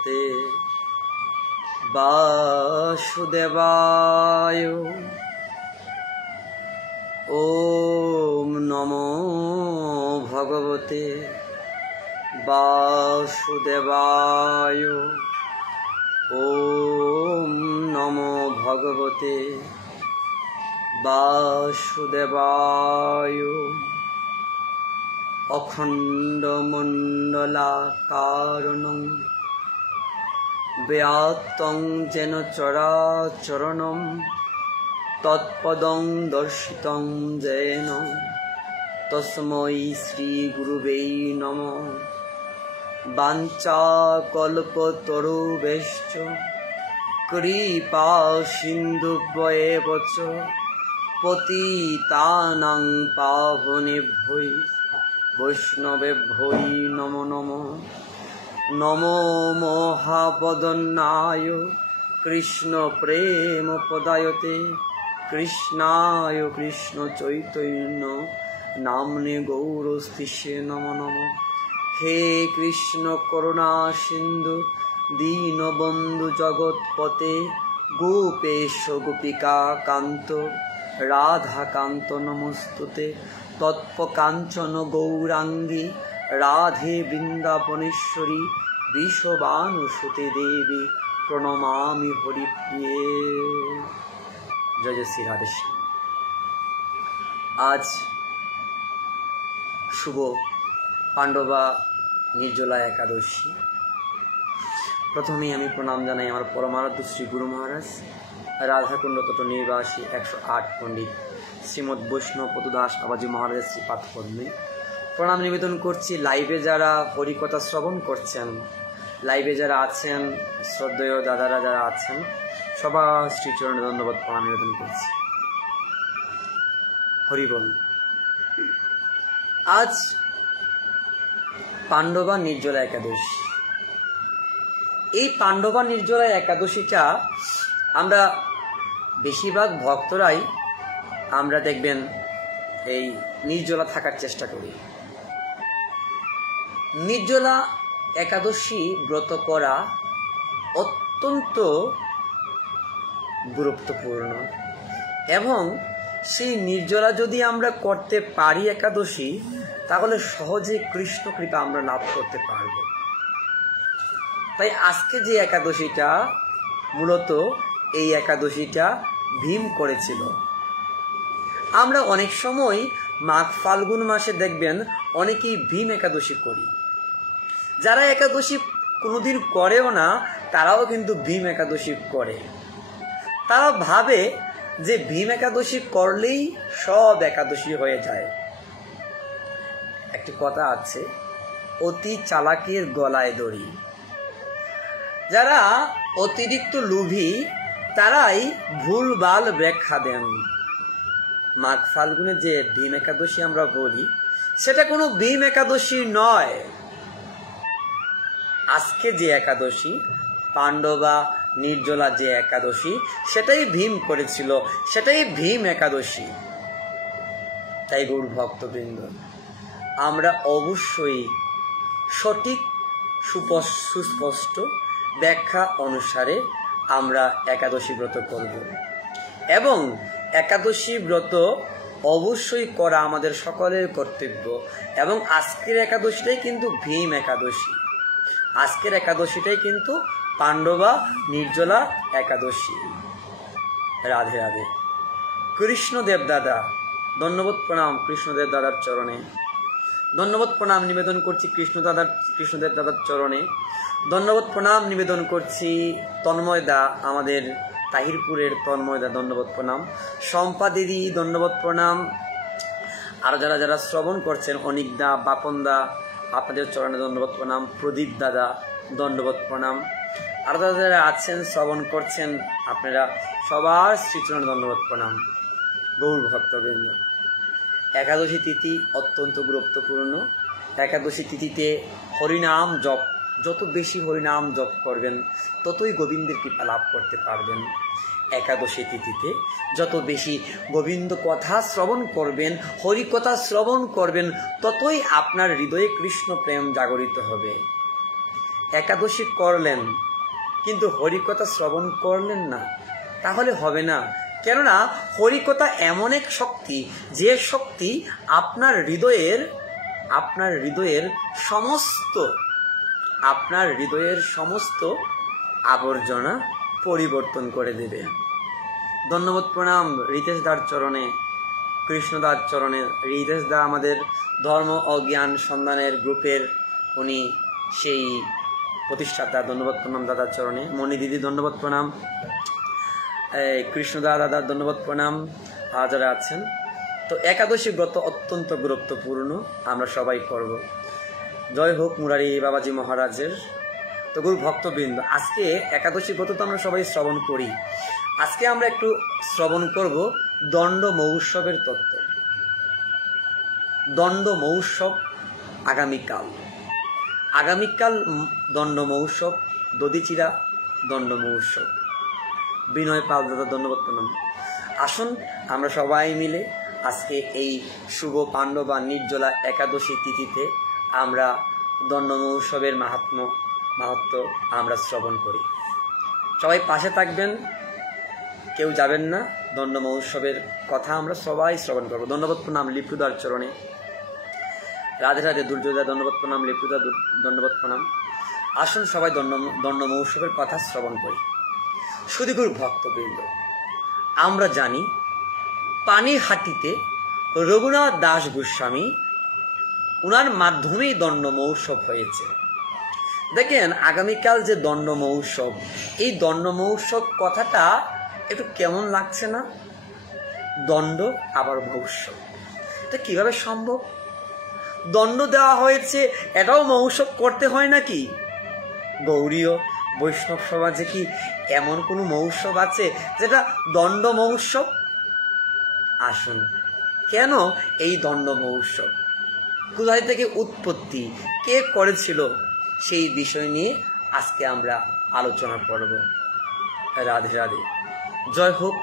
ভগবতে বাসুদেবায়। ওম নমো ভগবতে বাসুদেবায়। ওম নমো ভগবতে বাসুদেবায়। অখণ্ড মণ্ডলাকারণং ব্যাপ্তং যেন চরাচরণম তৎপদং দর্শিতং যেন তস্मै শ্রী গুরুবে নমঃ। বাঞ্ছাকল্পতরুভ্যশ্চ কৃপা সিন্ধুভ্যেব চ পতিতানাং পাবনেভ্যো বৈষ্ণবেভ্যো নমো নমঃ। নমো মহাবদন্নায় কৃষ্ণ প্রেম পদায়তে কৃষ্ণায় কৃষ্ণ চৈতন্য নাম্নে গৌরস্তিষে নমো নমঃ। হে কৃষ্ণ করুণা সিন্ধু দীনবন্ধু জগৎপতে গোপেশ গোপিকা কান্ত রাধাকান্ত নমস্তুতে। তৎপকাঞ্চন গৌরাঙ্গী রাধে বৃন্দাবনেশ্বরী বৃষভানুসুতে দেবী প্রণমামি হরিপ্রিয়ে। জয় জয় শ্রী রাধেশ্যাম। আজ শুভ পাণ্ডবা নির্জলা একাদশী। প্রথমেই আমি প্রণাম জানাই আমার পরমারাধ্য শ্রী গুরু মহারাজ রাধাকুণ্ড তট নিবাসী 108 পণ্ডিত শ্রীমৎ বৈষ্ণব পদুদাস বাবাজি মহারাজের শ্রীপাদ পদ্মে প্রণাম নিবেদন করছি। লাইভে যারা হরিকথা শ্রবণ করছেন, লাইভে যারা আছেন, শ্রদ্ধেয় দাদারা যারা আছেন, সবার শ্রীচরণে ধন্যবাদ প্রণাম নিবেদন করছি। হরি বল। আজ পাণ্ডবা নির্জলা একাদশী। এই পাণ্ডবা নির্জলা একাদশীটা আমরা বেশিরভাগ ভক্তরাই আমরা দেখবেন এই নির্জলা থাকার চেষ্টা করি। নির্জলা একাদশী ব্রত করা অত্যন্ত গুরুত্বপূর্ণ এবং সেই নির্জলা যদি আমরা করতে পারি একাদশী, তাহলে সহজে কৃষ্ণ কৃপা আমরা লাভ করতে পারব। তাই আজকে যে একাদশীটা, মূলত এই একাদশীটা ভীম করেছিল। আমরা অনেক সময় মাঘ ফাল্গুন মাসে দেখবেন অনেকেই ভীম একাদশী করি। যারা একাদশী কোনোদিন করেও না, তারাও কিন্তু ভীম একাদশী করে। তারা ভাবে যে ভীম একাদশী করলেই সব একাদশী হয়ে যায়। একটি কথা আছে, অতি চালাকের গলায় দড়ি। যারা অতিরিক্ত লোভী তারাই ভুলভাল ব্যাখ্যা দেন। মাঘ ফাল্গুনে যে ভীম একাদশী আমরা বলি, সেটা কোনো ভীম একাদশী নয়। আজকে যে একাদশী, পাণ্ডবা নির্জলা যে একাদশী, সেটাই ভীম করেছিল, সেটাই ভীম একাদশী। তাই গৌর ভক্তবৃন্দ, আমরা অবশ্যই সঠিক সুস্পষ্ট ব্যাখ্যা অনুসারে আমরা একাদশী ব্রত করব এবং একাদশী ব্রত অবশ্যই করা আমাদের সকলের কর্তব্য। এবং আজকের একাদশীটাই কিন্তু ভীম একাদশী, আজকের একাদশীটাই কিন্তু পাণ্ডবা নির্জলা একাদশী। রাধে রাধে। কৃষ্ণদেব দাদা, ধন্যবাদ প্রণাম কৃষ্ণদেব দাদার চরণে। ধন্যবাদ প্রণাম নিবেদন করছি কৃষ্ণদেব দাদার চরণে। ধন্যবাদ প্রণাম নিবেদন করছি তন্ময় দা, আমাদের তাহিরপুরের তন্ময় দা, ধন্যবাদ প্রণাম। শম্পা দিদি, ধন্যবাদ প্রণাম। আর যারা যারা শ্রবণ করছেন, অনিক দা, বাপন দা, আপনাদের চরণে ধন্যবাদ প্রণাম। প্রদীপ দাদা, ধন্যবাদ প্রণাম। আর যারা যারা আছেন শ্রবণ করছেন, আপনারা সবার শ্রীচরণে ধন্যবাদ প্রণাম। গৌর ভক্তবৃন্দ, একাদশী তিথি অত্যন্ত গুরুত্বপূর্ণ। একাদশী তিথিতে হরিনাম জপ, যত বেশি হরিনাম জপ করবেন ততই গোবিন্দের কৃপা লাভ করতে পারবেন। একাদশী তিথিতে যত বেশি গোবিন্দ কথা শ্রবণ করবেন, হরি কথা শ্রবণ করবেন, ততই আপনার হৃদয়ে কৃষ্ণ প্রেম জাগরিত হবে। একাদশী করলেন কিন্তু হরিকথা শ্রবণ করলেন না, তাহলে হবে না। কেননা হরিকথা এমন এক শক্তি, যে শক্তি আপনার হৃদয়ের সমস্ত আবর্জনা পরিবর্তন করে দেবে। ধন্যবাদ প্রণাম রিতেশ দার চরণে, কৃষ্ণদার চরণে। রিতেশ দা আমাদের ধর্ম ও জ্ঞান সন্ধানের গ্রুপের উনি সেই প্রতিষ্ঠাতা। ধন্যবাদ প্রণাম দাদার চরণে। মণি দিদি ধন্যবাদ প্রণাম। কৃষ্ণদা দাদার ধন্যবাদ প্রণাম যারা আছেন। তো একাদশী ব্রত অত্যন্ত গুরুত্বপূর্ণ, আমরা সবাই করব। জয় হোক মুরারি বাবাজি মহারাজের। তো গুরু ভক্তবৃন্দ, আজকে একাদশী ব্রত তো আমরা সবাই শ্রবণ করি। আজকে আমরা একটু শ্রবণ করব দণ্ড মহোৎসবের তত্ত্ব। দণ্ড মহোৎসব আগামীকাল দণ্ড মহোৎসব, দধিচিরা দণ্ড মহোৎসব। বিনয় পাল দাদা ধন্যবাদ প্রণাম। আসুন আমরা সবাই মিলে আজকে এই শুভ পাণ্ডবা নির্জলা একাদশী তিথিতে আমরা দণ্ড মহোৎসবের মাহাত্ম্য আমরা শ্রবণ করি। সবাই পাশে থাকবেন, কেউ যাবেন না। দণ্ড মহোৎসবের কথা আমরা সবাই শ্রবণ করবো। ধন্যবাদ প্রণাম লিপুদার চরণে। রাধে রাধে দুর্যোধা ধন্যবাদ প্রণাম, লিপুদা ধন্যবাদ প্রণাম। আসুন সবাই দণ্ড মহোৎসবের কথা শ্রবণ করি। সুধীগুরু ভক্তবৃন্দ, আমরা জানি পানিহাটিতে রঘুনাথ দাস গোস্বামী, উনার মাধ্যমেই দণ্ড মহোৎসব হয়েছে। দেখেন আগামীকাল যে দণ্ড মহোৎসব, এই দণ্ড মহোৎসব কথাটা একটু কেমন লাগছে না? দণ্ড আবার মহোৎসব, এটা কিভাবে সম্ভব? দণ্ড দেওয়া হয়েছে, এটাও মহোৎসব করতে হয় নাকি? গৌড়ীয় বৈষ্ণব সমাজে কি এমন কোনো মহোৎসব আছে যেটা দণ্ড মহোৎসব? আসুন, কেন এই দণ্ড মহোৎসব, কোথায় থেকে উৎপত্তি, কে করেছিল, সেই বিষয় নিয়ে আজকে আমরা আলোচনা করব। রাধে রাধে। জয় হোক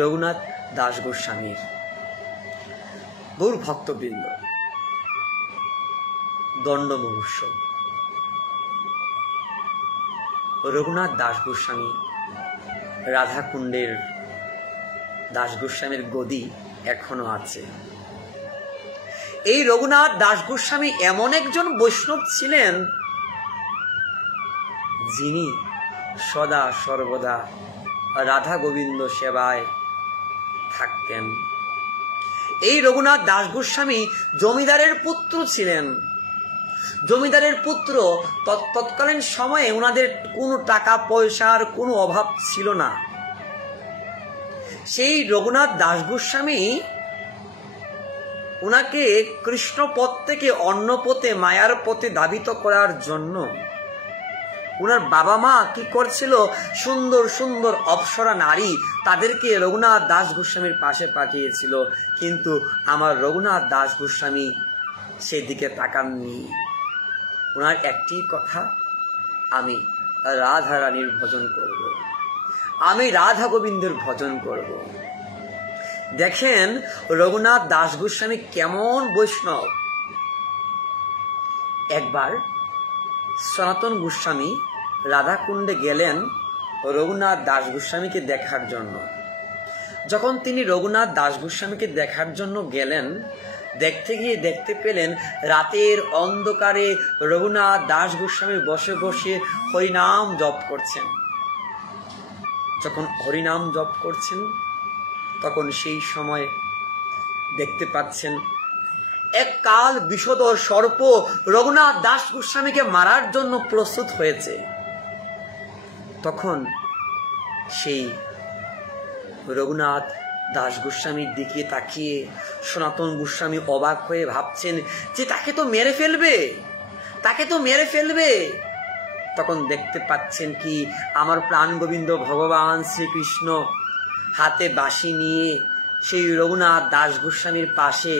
রঘুনাথ দাস গোস্বামীর। গৌর ভক্তবৃন্দ, দণ্ড মহোৎসব, রঘুনাথ দাস গোস্বামী রাধাকুণ্ডের দাস গোস্বামীর গদি এখনো আছে। এই রঘুনাথ দাস গোস্বামী এমন একজন বৈষ্ণব ছিলেন যিনি সদা সর্বদা রাধা গোবিন্দ সেবায় থাকতেন। এই রঘুনাথ দাস গোস্বামী জমিদারের পুত্র ছিলেন। জমিদারের পুত্র, তৎকালীন সময়ে ওনাদের কোনো টাকা পয়সার কোনো অভাব ছিল না। সেই রঘুনাথ দাস গোস্বামী ওনাকে কৃষ্ণ পথ থেকে অন্য পথে, মায়ার পথে ধাবিত করার জন্য ওনার বাবা মা কি করছিল, সুন্দর সুন্দর অপ্সরা নারী, তাদেরকে রঘুনাথ দাস গোস্বামীর পাশে পাঠিয়েছিল। কিন্তু আমার রঘুনাথ দাস গোস্বামী সেদিকে তাকাননি। ওনার একটি কথা, আমি রাধা রানীর ভজন করব, আমি রাধা গোবিন্দের ভজন করব। দেখেন রঘুনাথ দাস গোস্বামী কেমন বৈষ্ণব। একবার সনাতন গোস্বামী রাধাকুণ্ডে গেলেন রঘুনাথ দাস গোস্বামীকে দেখার জন্য। যখন তিনি রঘুনাথ দাস গোস্বামীকে দেখার জন্য গেলেন, দেখতে গিয়ে দেখতে পেলেন রাতের অন্ধকারে রঘুনাথ দাস গোস্বামী বসে বসে হরিনাম জপ করছেন। যখন হরিনাম জপ করছেন, তখন সেই সময় দেখতে পাচ্ছেন এক কাল বিষধর সর্প রঘুনাথ দাস গোস্বামীকে মারার জন্য প্রস্তুত হয়েছে। তখন সেই রঘুনাথ দাস গোস্বামীর দিকে তাকিয়ে সনাতন গোস্বামী অবাক হয়ে ভাবছেন যে তাকে তো মেরে ফেলবে, তাকে তো মেরে ফেলবে। তখন দেখতে পাচ্ছেন কি, আমার প্রাণ গোবিন্দ ভগবান শ্রীকৃষ্ণ হাতে বাঁশি নিয়ে সেই রঘুনাথ দাস গোস্বামীর পাশে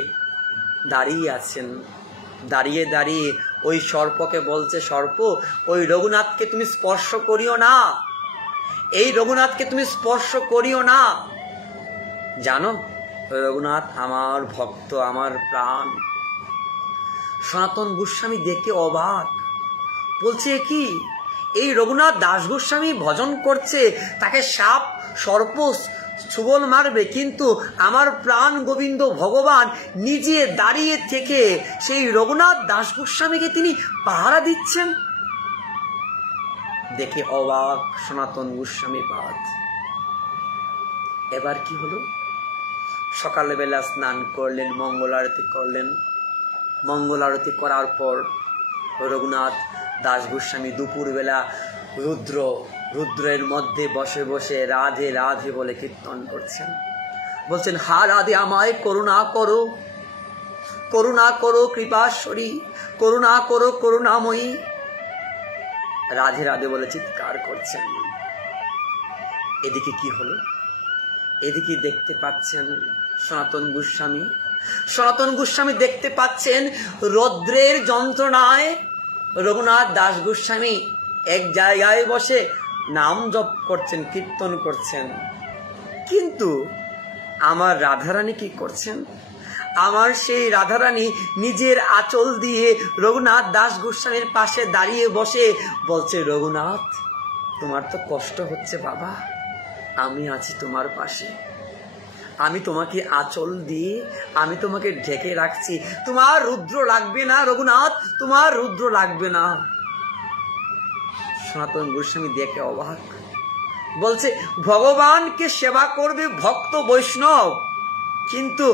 দাঁড়িয়ে আছেন। দাঁড়িয়ে দাঁড়িয়ে ওই সর্পকে বলছে, সর্প, ওই রঘুনাথকে তুমি স্পর্শ করিও না, এই রঘুনাথকে তুমি স্পর্শ করিও না। জানো রঘুনাথ আমার ভক্ত, আমার প্রাণ। সনাতন গোস্বামী দেখে অবাক, বলছে কি এই রঘুনাথ দাস গোস্বামী ভজন করছে, তাকে সাপ সর্প ছুবল মারবে, কিন্তু আমার প্রাণ গোবিন্দ ভগবান নিজে দাঁড়িয়ে থেকে সেই রঘুনাথ দাস গোস্বামীকে তিনি পাহারা দিচ্ছেন। দেখে অবাক সনাতন গোস্বামী পাদ। এবার কি হলো? সকালবেলা স্নান করলেন, মঙ্গল আরতি করলেন। মঙ্গল আরতি করার পর রঘুনাথ দাস গোস্বামী দুপুরবেলা রুদ্রের মধ্যে বসে বসে রাধে রাধে বলে কীর্তন করছেন। বলছেন, হা রাধে আমায় করুণা করো, করুণা করো কৃপাশ্বরী, করুণা করো করুণাময়ী। রাধে রাধে বলে চিৎকার করছেন। এদিকে কি হলো? এদিকে দেখতে পাচ্ছেন সনাতন গোস্বামী। সনাতন গোস্বামী দেখতে পাচ্ছেন রৌদ্রের যন্ত্রণায় রঘুনাথ দাস গোস্বামী এক জায়গায় বসে নাম জপ করছেন, কীর্তন করছেন। কিন্তু আমার রাধারানী কি করছেন? আমার সেই রাধারানী নিজের আঁচল দিয়ে রঘুনাথ দাস গোস্বামীর পাশে দাঁড়িয়ে বসে বলছে, রঘুনাথ তোমার তো কষ্ট হচ্ছে বাবা, আমি আছি তোমার পাশে, আমি তোমাকে আঁচল দিয়ে আমি তোমাকে ঢেকে রাখছি, তোমার রুদ্র লাগবে না রঘুনাথ, তোমার রুদ্র লাগবে না। সনাতন গোস্বামী দেখে অবাক, বলছে ভগবানকে সেবা করবে ভক্ত বৈষ্ণব, কিন্তু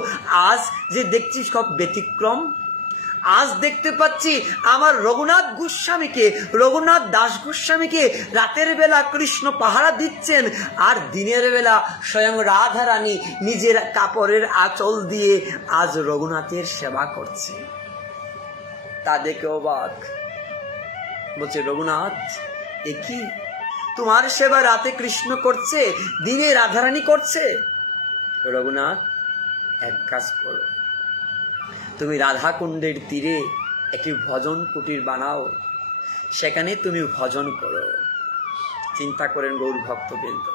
আজ যে দেখছি সব ব্যতিক্রম। আজ দেখতে পাচ্ছি আমার রঘুনাথ গোস্বামীকে, রঘুনাথ দাস গোস্বামীকে রাতের বেলা কৃষ্ণ পাহারা দিচ্ছেন, আর দিনের বেলা স্বয়ং রাধারানী নিজের কাপড়ের আঁচল দিয়ে আজ রঘুনাথের সেবা করছে। তা দেখে অবাক, বলছে রঘুনাথ এ কি, তোমার সেবা রাতে কৃষ্ণ করছে, দিনে রাধারানী করছে। রঘুনাথ এক কাজ করো, তুমি রাধা কুণ্ডের তীরে একটি ভজন কুটির বানাও, সেখানে তুমি ভজন করো। চিন্তা করেন গৌর ভক্তবৃন্দ,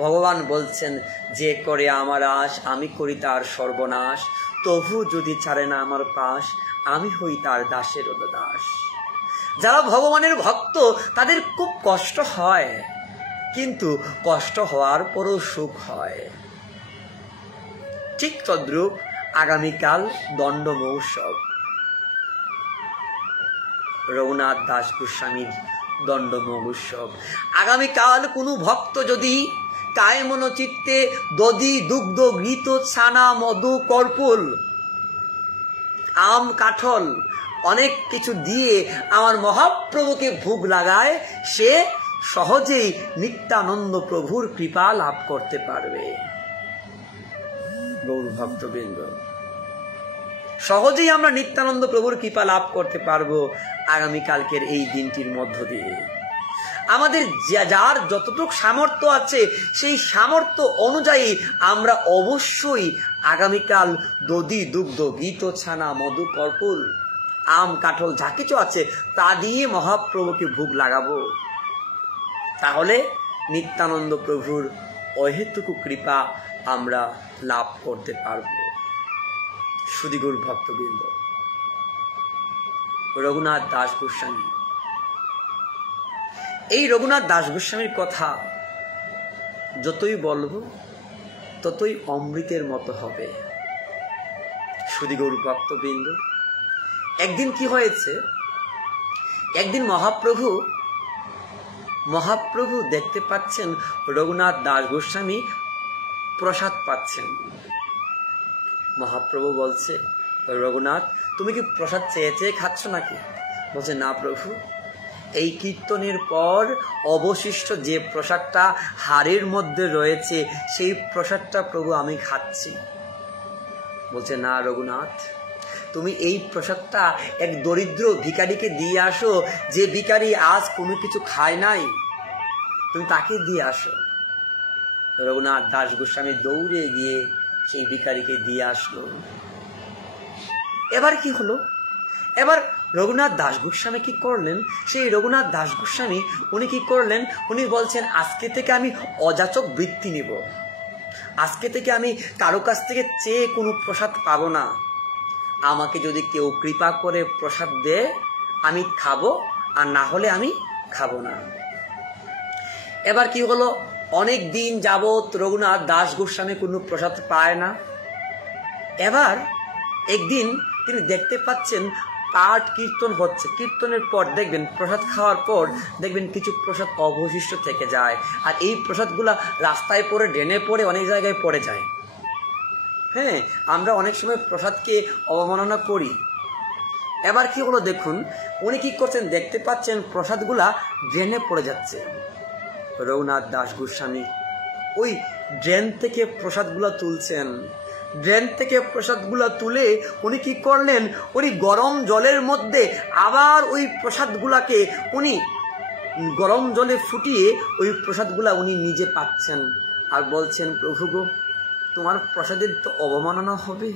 ভগবান বলছেন যে করে আমার আশ আমি করি তার সর্বনাশ, তবু যদি ছাড়ে না আমার পাশ আমি হই তার দাসের দাস। যারা ভগবানের ভক্ত তাদের খুব কষ্ট হয়, কিন্তু কষ্ট হওয়ার পরও সুখ হয়। ঠিক তদ্রূপ আগামীকাল দণ্ড মহোৎসব, রঘুনাথ দাস গোস্বামীর দণ্ড মহোৎসব। আগামীকাল কোনো ভক্ত যদি কায় মন চিত্তে দধি দুগ্ধ ঘৃত ছানা মধু কর্পূর আম কাঠল অনেক কিছু দিয়ে আমার মহাপ্রভুকে ভোগ লাগায়, সে সহজেই নিত্যানন্দ প্রভুর কৃপা লাভ করতে পারবে। গৌর ভক্তবৃন্দ, সহজেই আমরা নিত্যানন্দ প্রভুর কৃপা লাভ করতে পারবো আগামীকালকের এই দিনটির মধ্য দিয়ে। আমাদের যার যতটুকু সামর্থ্য আছে সেই সামর্থ্য অনুযায়ী আমরা অবশ্যই আগামীকাল দধি দুগ্ধ ঘৃত ছানা মধু কর্পূর আম কাঠল যা কিছু আছে তা দিয়ে মহাপ্রভুকে ভোগ লাগাবো। তাহলে নিত্যানন্দ প্রভুর অহেতুকু কৃপা আমরা লাভ করতে পারব। সুধীগুর ভক্তবৃন্দ, রঘুনাথ দাস গোস্বামী, এই রঘুনাথ দাস গোস্বামীর কথা যতই বলবো ততই অমৃতের মতো হবে। সুধীগুর ভক্তবৃন্দ, একদিন কি হয়েছে, একদিন মহাপ্রভু দেখতে পাচ্ছেন রঘুনাথ দাস গোস্বামী প্রসাদ পাচ্ছেন। মহাপ্রভু বলছে, রঘুনাথ তুমি কি প্রসাদ চেয়ে চেয়ে খাচ্ছ নাকি? বলছে, না প্রভু, এই কীর্তনের পর অবশিষ্ট যে প্রসাদটা হাড়ের মধ্যে রয়েছে সেই প্রসাদটা প্রভু আমি খাচ্ছি। বলছে, না রঘুনাথ, তুমি এই প্রসাদটা এক দরিদ্র ভিখারিকে দিয়ে আসো, যে ভিখারি আজ কোনো কিছু খায় নাই, তুমি তাকে দিয়ে আসো। রঘুনাথ দাস গোস্বামী দৌড়ে গিয়ে সেই ভিখারিকে দিয়ে আসলো। এবার কি হলো, এবার রঘুনাথ দাস গোস্বামী কি করলেন, সেই রঘুনাথ দাস গোস্বামী উনি কি করলেন, উনি বলছেন আজকে থেকে আমি অযাচক বৃত্তি নিব, আজকে থেকে আমি কারো কাছ থেকে চেয়ে কোনো প্রসাদ পাবো না, আমাকে যদি কেউ কৃপা করে প্রসাদ দেয় আমি খাবো, আর না হলে আমি খাবো না। এবার কি হলো, অনেক দিন যাবৎ রঘুনাথ দাস গোস্বামী কোনো প্রসাদ পায় না। এবার একদিন তিনি দেখতে পাচ্ছেন পাঠ কীর্তন হচ্ছে, কীর্তনের পর দেখবেন প্রসাদ খাওয়ার পর দেখবেন কিছু প্রসাদ অবশিষ্ট থেকে যায়, আর এই প্রসাদগুলা রাস্তায় পড়ে, ড্রেনে পড়ে, অনেক জায়গায় পড়ে যায়। হ্যাঁ, আমরা অনেক সময় প্রসাদকে অবমাননা করি। এবার কি হলো দেখুন, উনি কি করছেন, দেখতে পাচ্ছেন প্রসাদগুলা ড্রেনে পড়ে যাচ্ছে। রঘুনাথ দাস গোস্বামী ওই ড্রেন থেকে প্রসাদগুলা তুলছেন। ড্রেন থেকে প্রসাদগুলা তুলে উনি কি করলেন, উনি গরম জলের মধ্যে আবার ওই প্রসাদগুলাকে উনি গরম জলে ফুটিয়ে ওই প্রসাদগুলা উনি নিজে পাচ্ছেন, আর বলছেন, প্রভু গো, তোমার প্রসাদের তো অবমাননা হবে,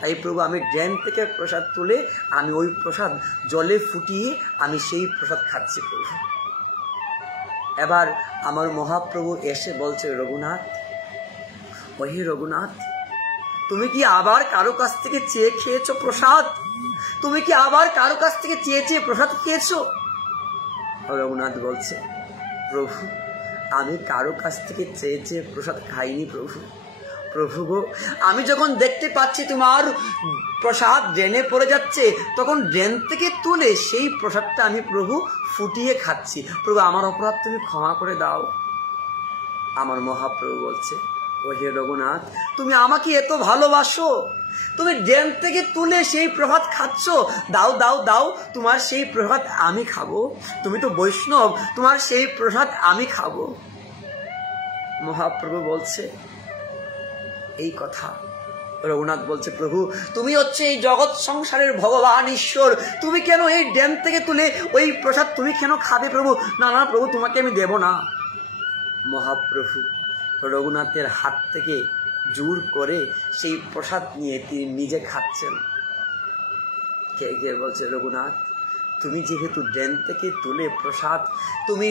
তাই প্রভু আমি ড্রেন থেকে প্রসাদ তুলে আমি ওই প্রসাদ জলে ফুটিয়ে আমি সেই প্রসাদ খাচ্ছি প্রভু। এবার আমার মহাপ্রভু এসে বলছে, রঘুনাথ, ওহে রঘুনাথ, তুমি কি আবার কারো কাছ থেকে চেয়ে খেয়েছো প্রসাদ? তুমি কি আবার কারো কাছ থেকে চেয়ে চেয়ে প্রসাদ খেয়েছো? রঘুনাথ বলছে, প্রভু আমি কারো কাছ থেকে চেয়ে চেয়ে প্রসাদ খাইনি প্রভু। প্রভু গো, আমি যখন দেখতে পাচ্ছি তোমার প্রসাদ ড্রেনে পড়ে যাচ্ছে, তখন ড্রেন থেকে তুলে সেই প্রসাদটা আমি প্রভু ফুটিয়ে খাচ্ছি। প্রভু আমার অপরাধ তুমি ক্ষমা করে দাও। আমার মহাপ্রভু বলছে, ওহে রঘুনাথ, তুমি আমাকে এত ভালোবাসো, তুমি ড্রেন থেকে তুলে সেই প্রসাদ খাচ্ছ, দাও দাও দাও, তোমার সেই প্রসাদ আমি খাবো। তুমি তো বৈষ্ণব, তোমার সেই প্রসাদ আমি খাবো। মহাপ্রভু বলছে এই কথা। রঘুনাথ বলছে, প্রভু তুমি হচ্ছে এই জগৎ সংসারের ভগবান ঈশ্বর, তুমি কেন এই ড্রেন থেকে তুলে ওই প্রসাদ তুমি কেন খাবে প্রভু? না না প্রভু, তোমাকে আমি দেব না। মহাপ্রভু রঘুনাথের হাত থেকে জোর করে সেই প্রসাদ নিয়ে তিনি নিজে খাচ্ছেন। কে কে বলছে, রঘুনাথ তুমি যেহেতু ড্রেন থেকে তুলে প্রসাদ তুমি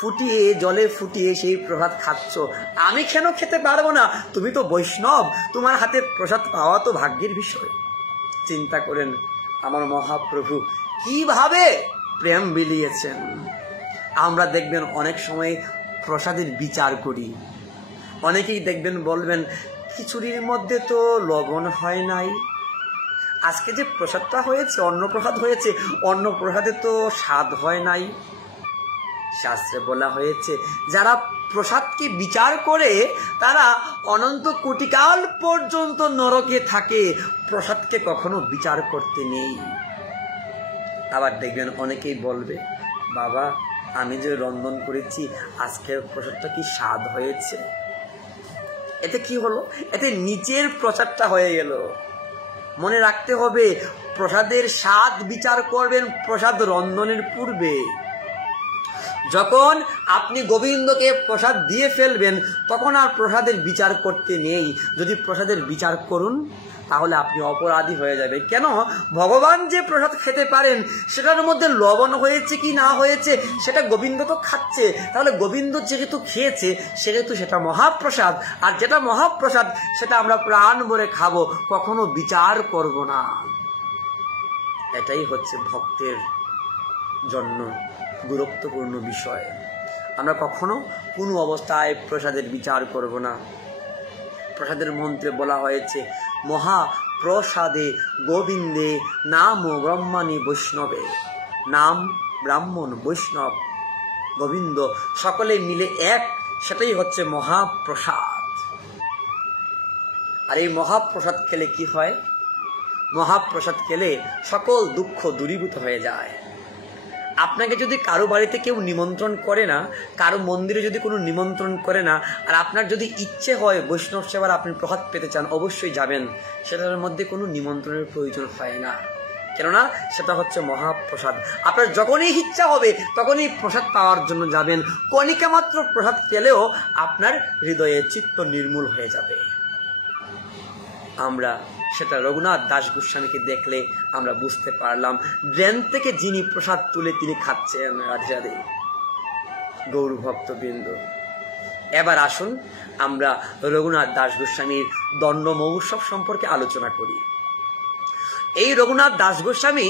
ফুটিয়ে জলে ফুটিয়ে সেই প্রসাদ খাচ্ছ, আমি কেন খেতে পারবো না? তুমি তো বৈষ্ণব, তোমার হাতে প্রসাদ পাওয়া তো ভাগ্যের বিষয়। চিন্তা করেন আমার মহাপ্রভু কিভাবে প্রেম বিলিয়েছেন। আমরা দেখবেন অনেক সময় প্রসাদের বিচার করি, অনেকেই দেখবেন বলবেন, খিচুড়ির মধ্যে তো লবণ হয় নাই, আজকে যে প্রসাদটা হয়েছে অন্ন প্রসাদ হয়েছে, অন্ন প্রসাদে তো স্বাদ হয় নাই। শাস্ত্রে বলা হয়েছে, যারা প্রসাদকে বিচার করে তারা অনন্ত কোটিকাল পর্যন্ত নরকে থাকে, প্রসাদকে কখনো বিচার করতে নেই। আবার দেখবেন অনেকেই বলবে, বাবা আমি যে রন্ধন করেছি আজকের প্রসাদটা কি স্বাদ হয়েছে? এতে কি হলো, এতে নিচের প্রসাদটা হয়ে গেল। মনে রাখতে হবে, প্রসাদের স্বাদ বিচার করবেন প্রসাদ রন্ধনের পূর্বে। যখন আপনি গোবিন্দকে প্রসাদ দিয়ে ফেলবেন তখন আর প্রসাদের বিচার করতে নেই। যদি প্রসাদের বিচার করুন তাহলে আপনি অপরাধী হয়ে যাবে। কেন? ভগবান যে প্রসাদ খেতে পারেন সেটার মধ্যে লবণ হয়েছে কি না হয়েছে সেটা গোবিন্দ তো খাচ্ছে, তাহলে গোবিন্দ যেহেতু খেয়েছে সেহেতু সেটা মহাপ্রসাদ, আর যেটা মহাপ্রসাদ সেটা আমরা প্রাণ ভরে খাবো, কখনো বিচার করব না। এটাই হচ্ছে ভক্তের জন্য গুরুত্বপূর্ণ বিষয়। আমরা কখনো কোনো অবস্থায় প্রসাদের বিচার করব না। প্রসাদের মন্ত্রে বলা হয়েছে, মহা প্রসাদে গোবিন্দে নাম ব্রহ্মাণী বৈষ্ণবে। নাম ব্রাহ্মণ বৈষ্ণব গোবিন্দ সকলে মিলে এক, সেটাই হচ্ছে মহাপ্রসাদ। আর এই মহাপ্রসাদ খেলে কি হয়? মহাপ্রসাদ খেলে সকল দুঃখ দূরীভূত হয়ে যায়। আপনাকে যদি কারো বাড়িতে কেউ নিমন্ত্রণ করে না, কারো মন্দিরে যদি কোনো নিমন্ত্রণ করে না, আর আপনার যদি ইচ্ছে হয় বৈষ্ণব সেবার আপনি প্রসাদ পেতে চান, অবশ্যই যাবেন। সেটার মধ্যে কোনো নিমন্ত্রণের প্রয়োজন হয় না, কেননা সেটা হচ্ছে মহাপ্রসাদ। আপনার যখনই ইচ্ছা হবে তখনই প্রসাদ পাওয়ার জন্য যাবেন। কণিকা মাত্র প্রসাদ পেলেও আপনার হৃদয়ে চিত্ত নির্মূল হয়ে যাবে। আমরা সেটা রঘুনাথ দাস গোস্বামীকে দেখলে আমরা বুঝতে পারলাম, ড্রেন থেকে যিনি প্রসাদ তুলে তিনি খাচ্ছেন। রাধে রাধে গৌর ভক্তবৃন্দ। এবার আসুন আমরা রঘুনাথ দাস গোস্বামীর দণ্ড মহোৎসব সম্পর্কে আলোচনা করি। এই রঘুনাথ দাস গোস্বামী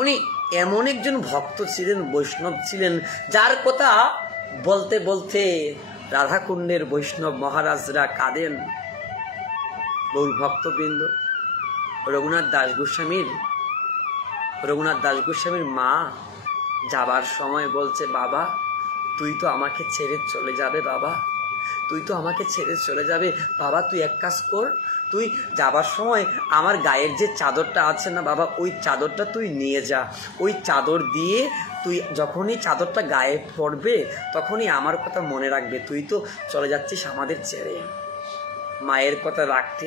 উনি এমন একজন ভক্ত ছিলেন, বৈষ্ণব ছিলেন, যার কথা বলতে বলতে রাধাকুণ্ডের বৈষ্ণব মহারাজরা কাঁদেন। গৌর ভক্তবৃন্দ, রঘুনাথ দাস গোস্বামীর মা যাবার সময় বলছে, বাবা তুই তো আমাকে ছেড়ে চলে যাবে, বাবা তুই তো আমাকে ছেড়ে চলে যাবে, বাবা তুই এক কাজ কর, তুই যাবার সময় আমার গায়ের যে চাদরটা আছে না বাবা, ওই চাদরটা তুই নিয়ে যা, ওই চাদর দিয়ে তুই যখনই চাদরটা গায়ে পড়বে তখনই আমার কথা মনে রাখবে, তুই তো চলে যাচ্ছিস আমাদের ছেড়ে। মায়ের কথা রাখতে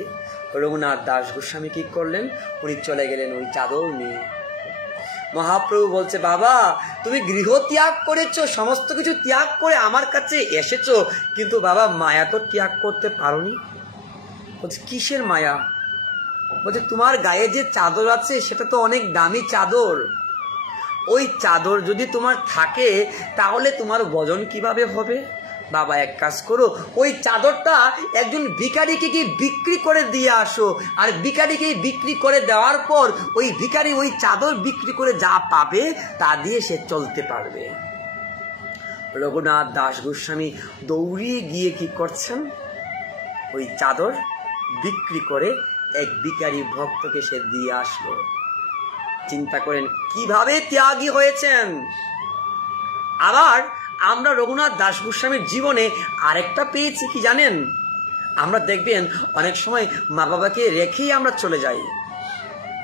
রঘুনাথ দাস গোস্বামী কি করলেন, উনি চলে গেলেন ওই চাদর নিয়ে। মহাপ্রভু বলছে, বাবা তুমি গৃহ ত্যাগ করেছো, সমস্ত কিছু ত্যাগ করে আমার কাছে এসেছো, কিন্তু বাবা মায়া তো ত্যাগ করতে পারোনি। বলছে, কিসের মায়া? বলছে, তোমার গায়ে যে চাদর আছে সেটা তো অনেক দামি চাদর, ওই চাদর যদি তোমার থাকে তাহলে তোমার ভজন কিভাবে হবে? বাবা এক কাজ করো, ওই চাদরটা একজন ভিখারিকে কি বিক্রি করে দিয়ে আসো, আর ভিখারিকে বিক্রি করে দেওয়ার পর ওই ভিখারি ওই চাদর বিক্রি করে যা পাবে তা দিয়ে সে চলতে পারবে। রঘুনাথ দাস গোস্বামী দৌড়িয়ে গিয়ে কি করছেন, ওই চাদর বিক্রি করে এক ভিখারি ভক্তকে সে দিয়ে আসলো। চিন্তা করেন কিভাবে ত্যাগী হয়েছেন। আবার আমরা রঘুনাথ দাস গোস্বামীর জীবনে আরেকটা পেয়েছি কি জানেন, আমরা দেখবেন অনেক সময় মা বাবাকে রেখেই আমরা চলে যাই।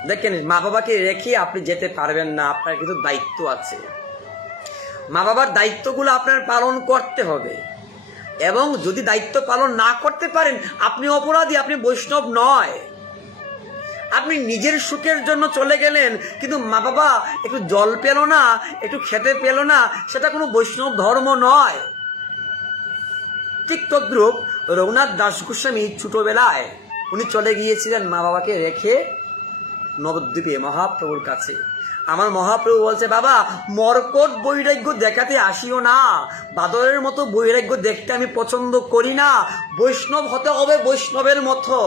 দেখেন, মা বাবাকে রেখে আপনি যেতে পারবেন না, আপনার কিন্তু দায়িত্ব আছে। মা বাবার দায়িত্বগুলো আপনার পালন করতে হবে, এবং যদি দায়িত্ব পালন না করতে পারেন আপনি অপরাধী, আপনি বৈষ্ণব নয়। আপনি নিজের সুখের জন্য চলে গেলেন, কিন্তু মা বাবা একটু জল পেল না, একটু খেতে পেল না, সেটা কোনো বৈষ্ণব ধর্ম নয়। ঠিক তদ্রূপ রঘুনাথ দাস গোস্বামী ছোটবেলায় উনি চলে গিয়েছিলেন মা বাবাকে রেখে নবদ্বীপে মহাপ্রভুর কাছে। আমার মহাপ্রভু বলছে, বাবা মর্কট বৈরাগ্য দেখাতে আসিও না, বাদরের মতো বৈরাগ্য দেখতে আমি পছন্দ করি না, বৈষ্ণব হতে হবে বৈষ্ণবের মতো।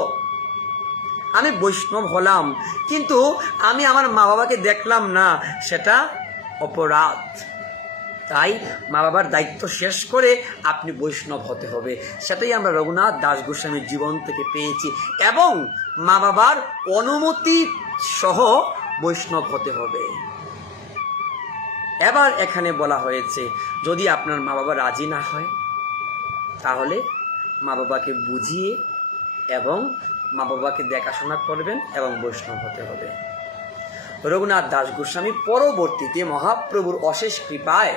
আমি বৈষ্ণব হলাম, কিন্তু আমি আমার মা বাবাকে দেখলাম না, সেটা অপরাধ। তাই মা বাবার দায়িত্ব শেষ করে আপনি বৈষ্ণব হতে হবে। সেটাই আমরা রঘুনাথ দাস গোস্বামীর জীবন থেকে পেয়েছি, এবং মা বাবার অনুমতি সহ বৈষ্ণব হতে হবে। এবার এখানে বলা হয়েছে, যদি আপনার মা বাবা রাজি না হয় তাহলে মা বাবাকে বুঝিয়ে এবং মা বাবাকে দেখাশোনা করবেন এবং বৈষ্ণব হতে হবে। রঘুনাথ দাস গোস্বামী পরবর্তীতে মহাপ্রভুর অশেষ কৃপায়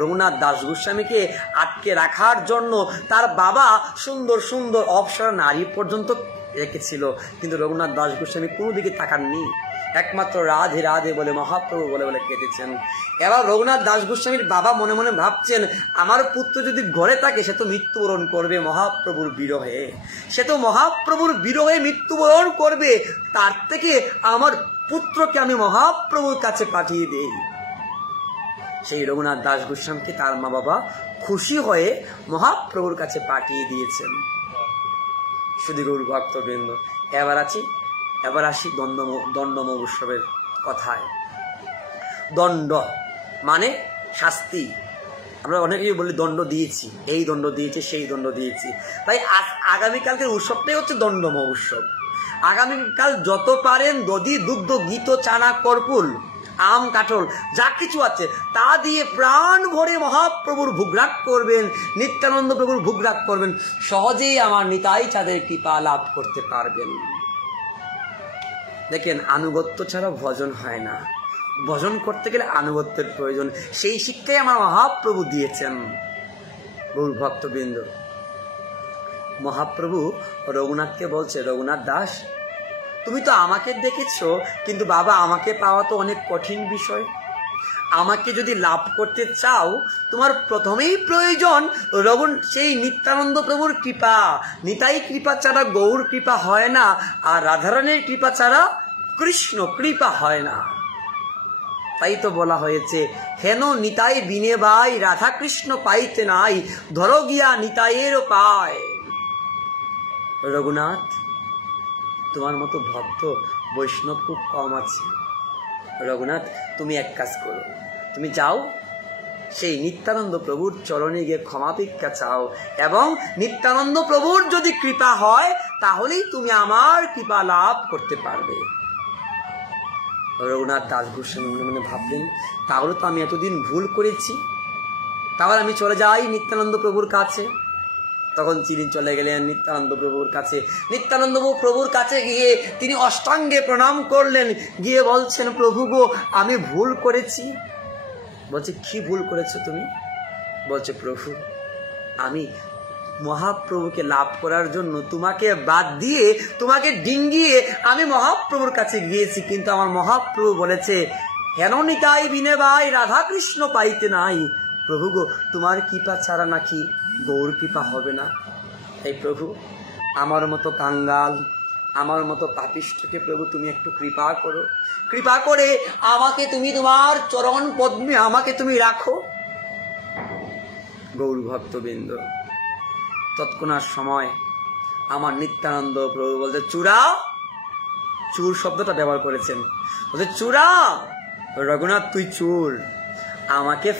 রঘুনাথ দাস গোস্বামীকে আটকে রাখার জন্য তার বাবা সুন্দর সুন্দর অপ্সরা নারী পর্যন্ত রেখেছিল, কিন্তু রঘুনাথ দাস গোস্বামী কোনো দিকে তাকাননি, একমাত্র রাধে রাধে বলে মহাপ্রভু বলে বলে কেঁদেছেন। এবার রঘুনাথ দাস গোস্বামীর বাবা মনে মনে ভাবছেন, আমার পুত্র যদি ঘরে থাকে সে তো মৃত্যুবরণ করবে মহাপ্রভুর বিরহে, সে তো মহাপ্রভুর বিরহে মৃত্যুবরণ করবে, তার থেকে আমার পুত্রকে আমি মহাপ্রভুর কাছে পাঠিয়ে দেই। সেই রঘুনাথ দাস গোস্বামীকে তার মা বাবা খুশি হয়ে মহাপ্রভুর কাছে পাঠিয়ে দিয়েছেন। শুধু গৌর ভক্তবৃন্দ, এবার আসি দণ্ড মহোৎসবের কথায়। দণ্ড মানে শাস্তি। আমরা অনেকেই বলি দণ্ড দিয়েছি, এই দণ্ড দিয়েছি, সেই দণ্ড দিয়েছি। তাই আগামীকালকের উৎসবটাই হচ্ছে দণ্ড মহোৎসব। আগামীকাল যত পারেন দধি দুগ্ধ গীত চানা কর্পুল আম কাঠল যা কিছু আছে তা দিয়ে প্রাণ ভরে মহাপ্রভুর ভোগরাগ করবেন, নিত্যানন্দ প্রভুর ভোগরাগ করবেন, সহজেই আমার নিতাই চাঁদের কৃপা লাভ করতে পারবেন। দেখেন, আনুগত্য ছাড়া ভজন হয় না, ভজন করতে গেলে আনুগত্যের প্রয়োজন, সেই শিক্ষাই আমার মহাপ্রভু দিয়েছেন। গৌর ভক্তবৃন্দ, মহাপ্রভু রঘুনাথকে বলছে, রঘুনাথ দাস তুমি তো আমাকে দেখেছো, কিন্তু বাবা আমাকে পাওয়া তো অনেক কঠিন বিষয়। আমাকে যদি লাভ করতে চাও তোমার প্রথমেই প্রয়োজন সেই নিত্যানন্দ প্রভুর কৃপা। নিতাই কৃপা ছাড়া গৌর কৃপা হয় না, আর রাধারানীর কৃপা ছাড়া কৃষ্ণ কৃপা হয় না। তাই তো বলা হয়েছে, হেন নিতাই বিনে ভাই রাধা কৃষ্ণ পাইতে নাই, ধরো গিয়া নিতাইয়ের পায়। রঘুনাথ, তোমার মতো ভক্ত বৈষ্ণব খুব কম আছে, রঘুনাথ, তুমি এক কাজ করো, তুমি যাও সেই নিত্যানন্দ প্রভুর চরণে গিয়ে ক্ষমা ভিক্ষা চাও, এবং নিত্যানন্দ প্রভুর যদি কৃপা হয় তাহলেই তুমি আমার কৃপা লাভ করতে পারবে। রঘুনাথ দাস গোস্বামী মনে মনে ভাবলেন, তাহলে তো আমি এতদিন ভুল করেছি, তাহলে আমি চলে যাই নিত্যানন্দ প্রভুর কাছে। তখন তিনি চলে গেলেন নিত্যানন্দ প্রভুর কাছে। নিত্যানন্দ প্রভুর কাছে গিয়ে তিনি অষ্টাঙ্গে প্রণাম করলেন, গিয়ে বলছেন, প্রভু গো, আমি ভুল করেছি। বলছে, কি ভুল করেছো তুমি? বলছে, প্রভু, আমি মহাপ্রভুকে লাভ করার জন্য তোমাকে বাদ দিয়ে, তোমাকে ডিঙ্গিয়ে আমি মহাপ্রভুর কাছে গিয়েছি, কিন্তু আমার মহাপ্রভু বলেছে, হেন নিতাই বিনে ভাই রাধাকৃষ্ণ পাইতে নাই। প্রভু গো, তোমার কৃপা ছাড়া নাকি গৌর কৃপা হবে না। এই প্রভু, আমার মতো কাঙ্গাল, আমার মতো পাপিষ্ঠকে প্রভু তুমি একটু কৃপা করো, কৃপা করে আমাকে তুমি তোমার চরণ পদ্মে আমাকে তুমি রাখো। গৌর ভক্তবৃন্দ, তৎক্ষণাৎ সময় আমার নিত্যানন্দ প্রভু বলতে, চূড়া, চুর শব্দটা ব্যবহার করেছেন, বলছে, চূড়া, রঘুনাথ তুই চোর, আমাকে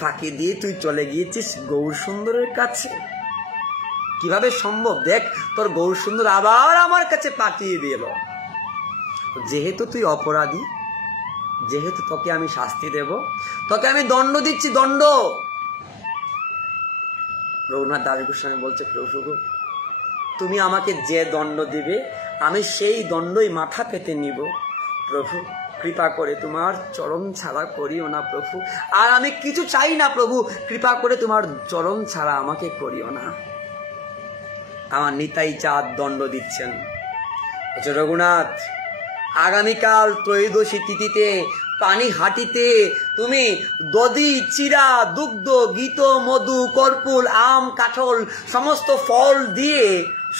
ফাঁকি দিয়ে তুই চলে গিয়েছিস গৌর সুন্দরের কাছে। কিভাবে সম্ভব? দেখ, তোর গৌর সুন্দর আবার আমার কাছে পাঠিয়ে দিল। যেহেতু তুই অপরাধী, যেহেতু তোকে আমি শাস্তি দেব, তোকে আমি দণ্ড দিচ্ছি, দণ্ড। রঘুনাথ দাস গোস্বামী বলছে, প্রভু গো, তুমি আমাকে যে দণ্ড দিবে আমি সেই দণ্ডই মাথা পেতে নিব। প্রভু, কৃপা করে তোমার চরণ ছাড়া করিও না প্রভু, আর আমি কিছু চাই না প্রভু, কৃপা করে তোমার চরণ ছাড়া আমাকে করিও না। আমার নিতাই চাঁদ দণ্ড দিচ্ছেন। রঘুনাথ, আগামীকাল ত্রয়োদশী তিথিতে পানিহাটিতে তুমি দধি, চিরা, দুগ্ধ, গীত, মধু, কর্পূর, আম, কাঁঠাল সমস্ত ফল দিয়ে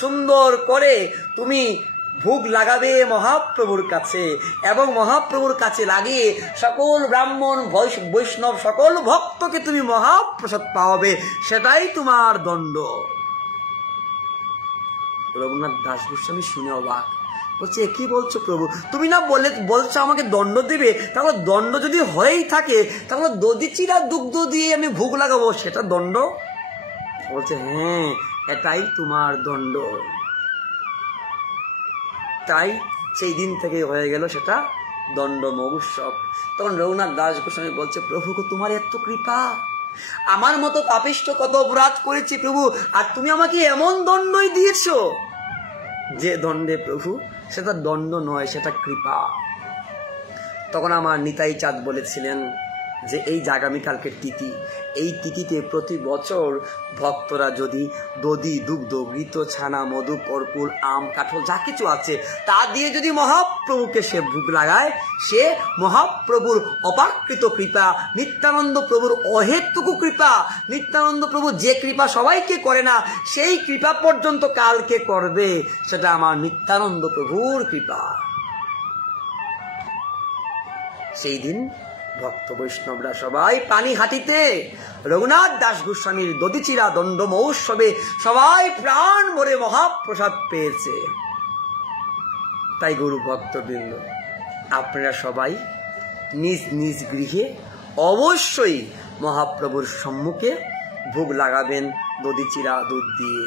সুন্দর করে তুমি ভোগ লাগাবে মহাপ্রভুর কাছে, এবং মহাপ্রভুর কাছে লাগিয়ে সকল ব্রাহ্মণ বৈষ্ণব সকল ভক্তকে তুমি মহাপ্রসাদ পাওয়াবে, সেটাই তোমার দণ্ড। রঘুনাথ দাস গোস্বামী শুনে অবাক, বলছে, কি বলছো প্রভু? তুমি না বলছো আমাকে দণ্ড দিবে, তাহলে দণ্ড যদি হয়েই থাকে তাহলে দধি, চিরা, দুগ্ধ দিয়ে আমি ভোগ লাগাবো, সেটা দণ্ড? বলছে, হ্যাঁ, এটাই তোমার দণ্ড। তাই সেই দিন থেকে হয়ে গেল সেটা দণ্ড মহোৎসব। তখন রঘুনাথ দাস গোস্বামী বলছে, প্রভু গো, তোমার এত কৃপা, আমার মতো পাপিষ্ঠ কত অপরাধ করেছি প্রভু, আর তুমি আমাকে এমন দণ্ডই দিয়েছ যে দণ্ডে প্রভু সেটা দণ্ড নয়, সেটা কৃপা। তখন আমার নিতাই চাঁদ বলেছিলেন যে এই যে আগামীকালকের তিথি, এই তিথিতে প্রতি বছর ভক্তরা যদি দধি, দুগ্ধ, ঘৃত, ছানা, মধু, কর্পূর, আম, কাঁঠাল যা কিছু আছে তা দিয়ে যদি মহাপ্রভুকে সে ভোগ লাগায়, সে মহাপ্রভুর অপাকৃত কৃপা, নিত্যানন্দ প্রভুর অহেতুক কৃপা, নিত্যানন্দ প্রভু যে কৃপা সবাইকে করে না সেই কৃপা পর্যন্ত কালকে করবে, সেটা আমার নিত্যানন্দ প্রভুর কৃপা। সেই দিন ভক্ত বৈষ্ণবরা সবাই পানিহাটিতে রঘুনাথ দাস গোস্বামীর দধিচিরা দণ্ড মহোৎসবে সবাই প্রাণ ভরে মহাপ্রসাদ পেয়েছে। তাই গুরু ভক্তবৃন্দ, আপনারা সবাই নিজ নিজ গৃহে অবশ্যই মহাপ্রভুর সম্মুখে ভোগ লাগাবেন দধিচিরা দুধ দিয়ে।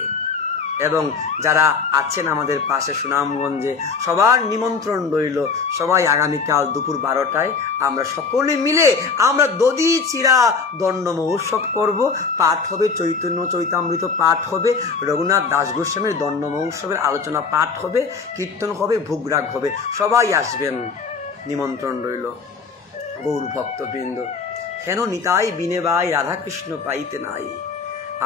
এবং যারা আছেন আমাদের পাশে সুনামগঞ্জে, সবার নিমন্ত্রণ রইল। সবাই আগামীকাল দুপুর 12টায় আমরা সকলে মিলে আমরা দধি চিরা দণ্ড মহোৎসব করব। পাঠ হবে চৈতন্য চৈতামৃত পাঠ হবে, রঘুনাথ দাস গোস্বামীর দণ্ড মহোৎসবের আলোচনা পাঠ হবে, কীর্তন হবে, ভোগরাগ হবে। সবাই আসবেন, নিমন্ত্রণ রইল। গৌর ভক্তবৃন্দ, হেন নিতাই বিনে ভাই রাধাকৃষ্ণ পাইতে নাই।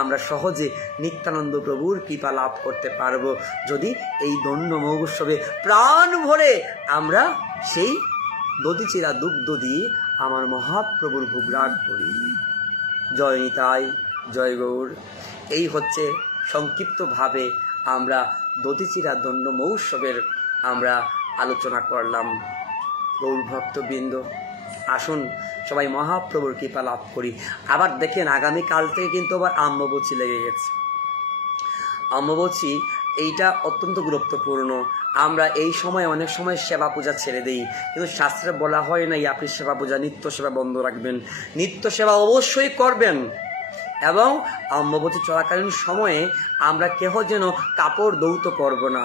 আমরা সহজে নিত্যানন্দ প্রভুর কৃপা লাভ করতে পারব যদি এই দণ্ড মহোৎসবে প্রাণ ভরে আমরা সেই দধিচিরা দুগ্ধ দিয়ে আমার মহাপ্রভুর ভোগরাগ করি। জয় নিতাই, জয় গৌর। এই হচ্ছে সংক্ষিপ্তভাবে আমরা দধিচিরা দণ্ড মহোৎসবের আমরা আলোচনা করলাম। গৌর ভক্তবৃন্দ, আসুন সবাই মহাপ্রভুর কৃপা লাভ করি। আবার দেখেন, আগামীকাল থেকে কিন্তু আবার অম্বুবাচী লেগে গেছে। অম্বুবাচী এইটা অত্যন্ত গুরুত্বপূর্ণ। আমরা এই সময় অনেক সময় সেবা পূজা ছেড়ে দিই, কিন্তু শাস্ত্রে বলা হয় নাই আপনি সেবা পূজা নিত্য সেবা বন্ধ রাখবেন। নিত্য সেবা অবশ্যই করবেন। এবং অম্বুবাচী চলাকালীন সময়ে আমরা কেহ যেন কাপড় ধৌত করব না।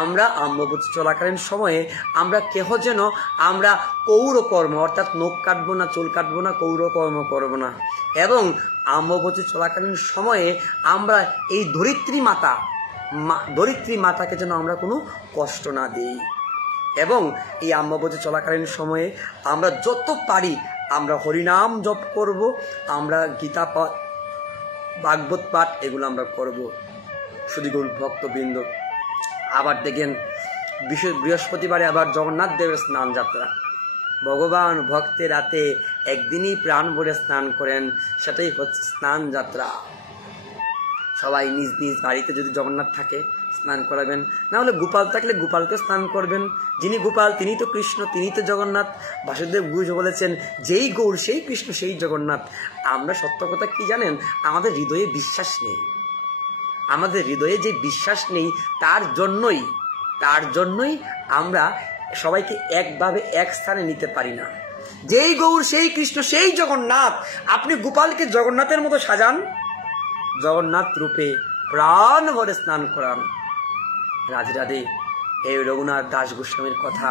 আমরা অম্বুবাচী চলাকালীন সময়ে আমরা কেহ যেন আমরা কৌরকর্ম অর্থাৎ নখ কাটবো না, চুল কাটবো না, কৌরকর্ম করব না। এবং অম্বুবাচী চলাকালীন সময়ে আমরা এই ধরিত্রী মাতাকে যেন আমরা কোনো কষ্ট না দিই। এবং এই অম্বুবাচী চলাকালীন সময়ে আমরা যত পারি আমরা হরিনাম জপ করব, আমরা গীতা পাঠ, ভাগবত পাঠ এগুলো আমরা করব। শুধু ভক্তবৃন্দ, আবার দেখেন বৃহস্পতিবারে আবার জগন্নাথ দেবের স্নান যাত্রা। ভগবান ভক্তের রাতে একদিনই প্রাণ ভরে স্নান করেন, সেটাই হচ্ছে স্নান যাত্রা। সবাই নিজ নিজ বাড়িতে যদি জগন্নাথ থাকে স্নান করাবেন, না হলে গোপাল থাকলে গোপালকে স্নান করবেন। যিনি গোপাল তিনি তো কৃষ্ণ, তিনি তো জগন্নাথ। বাসুদেব গুরুজ বলেছেন যেই গৌর সেই কৃষ্ণ সেই জগন্নাথ। আমরা সত্য কথা কি জানেন, আমাদের হৃদয়ে বিশ্বাস নেই। আমাদের হৃদয়ে যে বিশ্বাস নেই তার জন্যই আমরা সবাইকে একভাবে এক স্থানে নিতে পারি না। যেই গৌর সেই কৃষ্ণ সেই জগন্নাথ, আপনি গোপালকে জগন্নাথের মতো সাজান, জগন্নাথ রূপে প্রাণ ভরে স্নান করান। রাধে রাধে। এই রঘুনাথ দাস গোস্বামীর কথা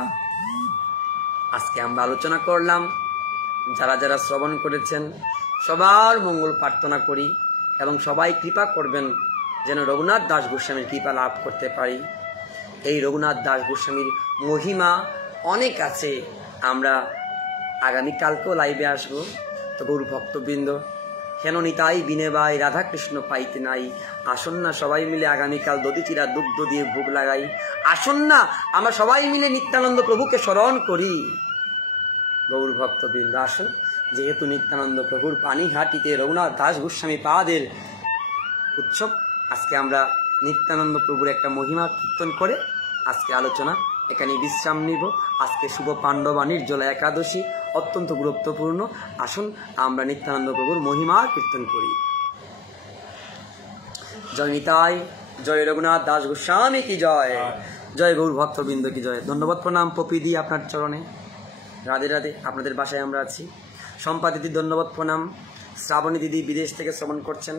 আজকে আমরা আলোচনা করলাম। যারা যারা শ্রবণ করেছেন সবার মঙ্গল প্রার্থনা করি, এবং সবাই কৃপা করবেন যেন রঘুনাথ দাস গোস্বামীর কৃপা লাভ করতে পারি। এই রঘুনাথ দাস গোস্বামীর মহিমা অনেক আছে। আমরা আগামীকালকেও লাইভে আসবো। তো গৌর ভক্তবৃন্দ, কেন নিতাই বিনে ভাই রাধাকৃষ্ণ পাইতে নাই, আসুন না সবাই মিলে আগামীকাল দধিচিরা দুগ্ধ দিয়ে ভোগ লাগাই। আসুন না আমরা সবাই মিলে নিত্যানন্দ প্রভুকে স্মরণ করি। গৌর ভক্তবৃন্দ আসুন, যেহেতু নিত্যানন্দ প্রভুর পানিহাটিতে রঘুনাথ দাস গোস্বামী পাদের উৎসব, আজকে আমরা নিত্যানন্দ প্রভুর একটা মহিমা কীর্তন করে আজকে আলোচনা এখানে বিশ্রাম নিব। আজকে শুভ পাণ্ডবা নির্জলা একাদশী, অত্যন্ত গুরুত্বপূর্ণ। আসুন আমরা নিত্যানন্দ প্রভুর মহিমা কীর্তন করি। জয় নিতাই, জয় রঘুনাথ দাস গোস্বামী কি জয়, জয় গৌর ভক্তবৃন্দ কি জয়। ধন্যবাদ প্রণাম পপিদি আপনার চরণে। রাধে রাধে। আপনাদের বাসায় আমরা আছি। সম্পা দিদি ধন্যবাদ প্রণাম। শ্রাবণী দিদি বিদেশ থেকে শ্রবণ করছেন,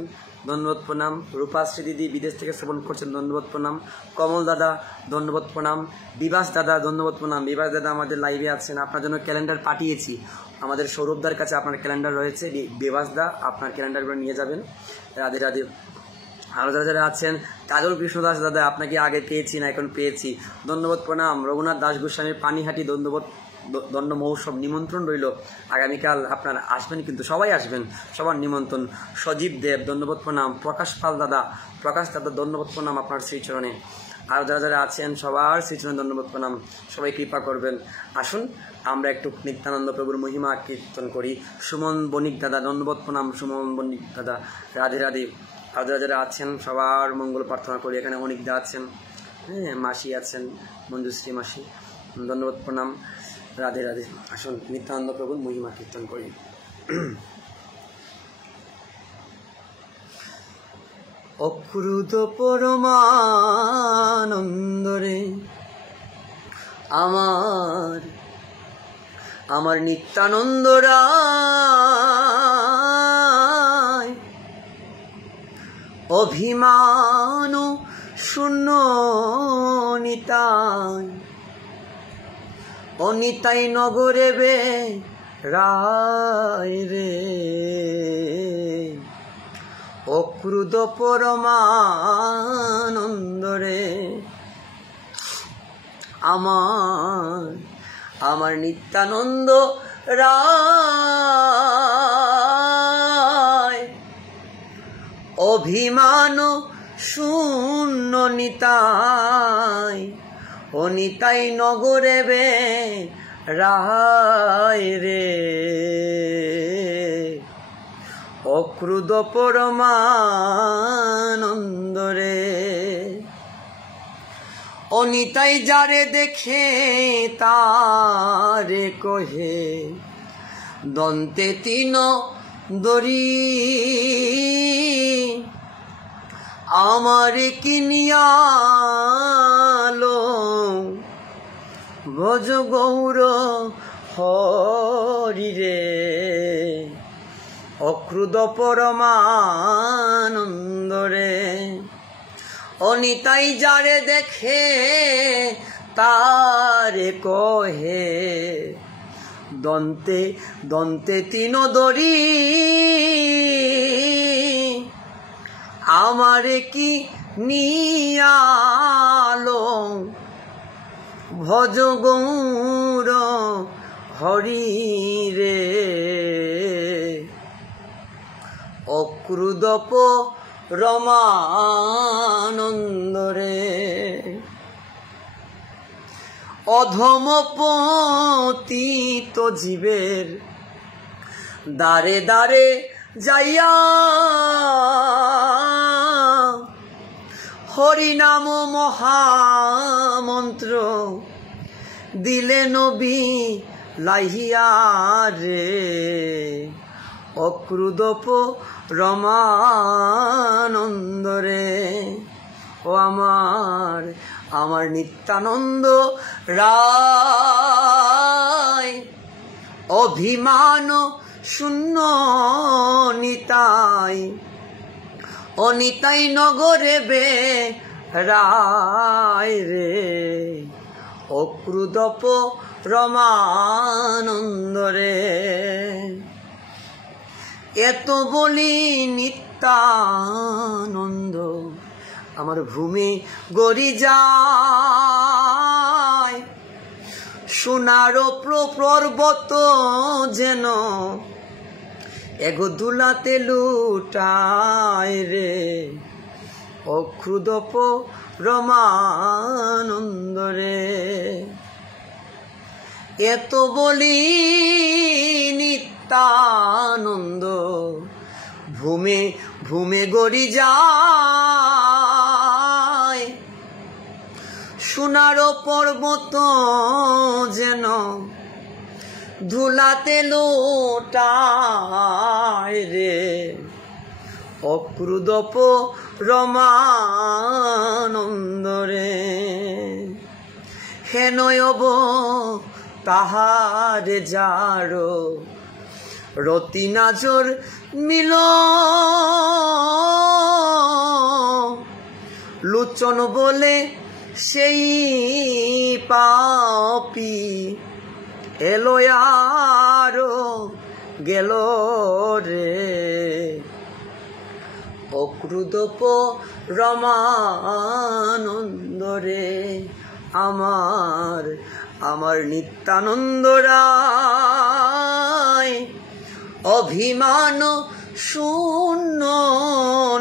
ধন্যবাদ প্রণাম। রূপাশ্রী দিদি বিদেশ থেকে শ্রবণ করছেন, ধন্যবাদ প্রণাম। কমল দাদা ধন্যবাদ প্রণাম। বিভাস দাদা ধন্যবাদ প্রণাম। বিভাস দাদা আমাদের লাইভে আছেন, আপনার জন্য ক্যালেন্ডার পাঠিয়েছি। আমাদের সৌরভদার কাছে আপনার ক্যালেন্ডার রয়েছে, বিভাস দা আপনার ক্যালেন্ডারগুলো নিয়ে যাবেন। রাধে রাধে। আরও যারা যারা আছেন, কাজল কৃষ্ণদাস দাদা আপনাকে আগে পেয়েছি না এখন পেয়েছি, ধন্যবাদ প্রণাম। রঘুনাথ দাস গোস্বামীর পানিহাটি দণ্ড মহোৎসব নিমন্ত্রণ রইল। আগামীকাল আপনারা আসবেন, কিন্তু সবাই আসবেন, সবার নিমন্ত্রণ। সজীব দেব ধন্যবাদ প্রণাম। প্রকাশ পাল দাদা, প্রকাশ দাদা ধন্যবাদ প্রণাম আপনার শ্রীচরণে। আর যারা যারা আছেন সবার শ্রীচরণে ধন্যবাদ প্রণাম। সবাই কৃপা করবেন। আসুন আমরা একটু নিত্যানন্দ প্রভুর মহিমা কীর্তন করি। সুমন বণিক দাদা ধন্যবাদ প্রণাম। সুমন বণিক দাদা রাধে রাধে। আর যারা যারা আছেন সবার মঙ্গল প্রার্থনা করি। এখানে অনিকদা আছেন, হ্যাঁ, মাসি আছেন, মঞ্জুশ্রী মাসি, ধন্যবাদ প্রণাম। রাধে রাধে। আসুন নিত্যানন্দ প্রভুর মহিমা কীর্তন করি। অক্রুত পরমানন্দরে আমার নিত্যানন্দ রায়, অভিমান শূন্য নিতাই, অনিতাই নগরে বে রায় রে, অক্রুত পরমানন্দরে আমার নিত্যানন্দ রায়, অভিমান শূন্য নিতাই, অনিতাই নগরে বে রায় রে, অক্রুত পরমানন্দরে, অনিতাই যারে দেখে তারে কহে, দন্তে তিন দরি আমার কিনিয়ালো ভজ গৌর হরি রে, অক্রুদ পরমানন্দ রে। অনিতাই যারে দেখে তারে কহে, দন্তে দন্তে তিন দরি আমারে কি নিয়ালো ভজ গৌর হরি রে, অক্রুদপ রমানন্দ রে। অধম পতিত জীবের দ্বারে দ্বারে যাইয়া হরিনাম মহামন্ত্র দিলে নবী লাইহিয়া রে, অক্রুদপ রমানন্দ রে। ও আমার নিত্যানন্দ রায়, অভিমান শূন্য নিতাই, অনিতাই নগরে বে রায় রে, অক্রুদপ রমানন্দ রে। এত বলি নিত্যানন্দ আমার ভূমি গড়ি যায়, সোনার পর্বত যেন এগো দুলাতে লুটায় রে, অক্রুদপ রমানন্দ রে। এত বলি নিত্যানন্দ ভূমে ভূমে গড়ি যায়, সোনার পর্বত যেন ধুলাতে লোটায় রে, অক্রুদপ রমানন্দ রে। হেনয়ব তাহারে যারো রতি নাজর মিল, লোচন বলে সেই পাপি এলো আরো গেল রে, অক্রুদপ রমানন্দ রে। আমার নিত্যানন্দ রায়, অভিমান শূন্য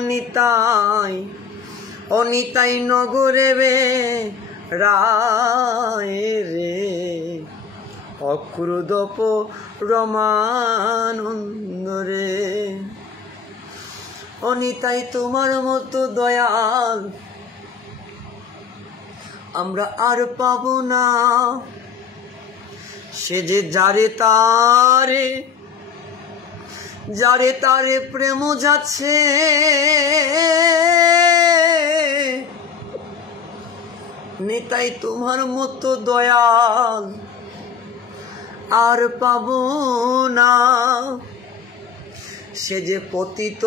নিতাই, অনিতাই নগরে বে রায় রে, অক্রুদপ রমানন্দ রে। অনিতাই তোমার মতো দয়াল আমরা আর পাব না, সে যে যারে তারে প্রেম যাচ্ছে, নিতাই তোমার মতো দয়াল আর পাব না, সে যে পতিত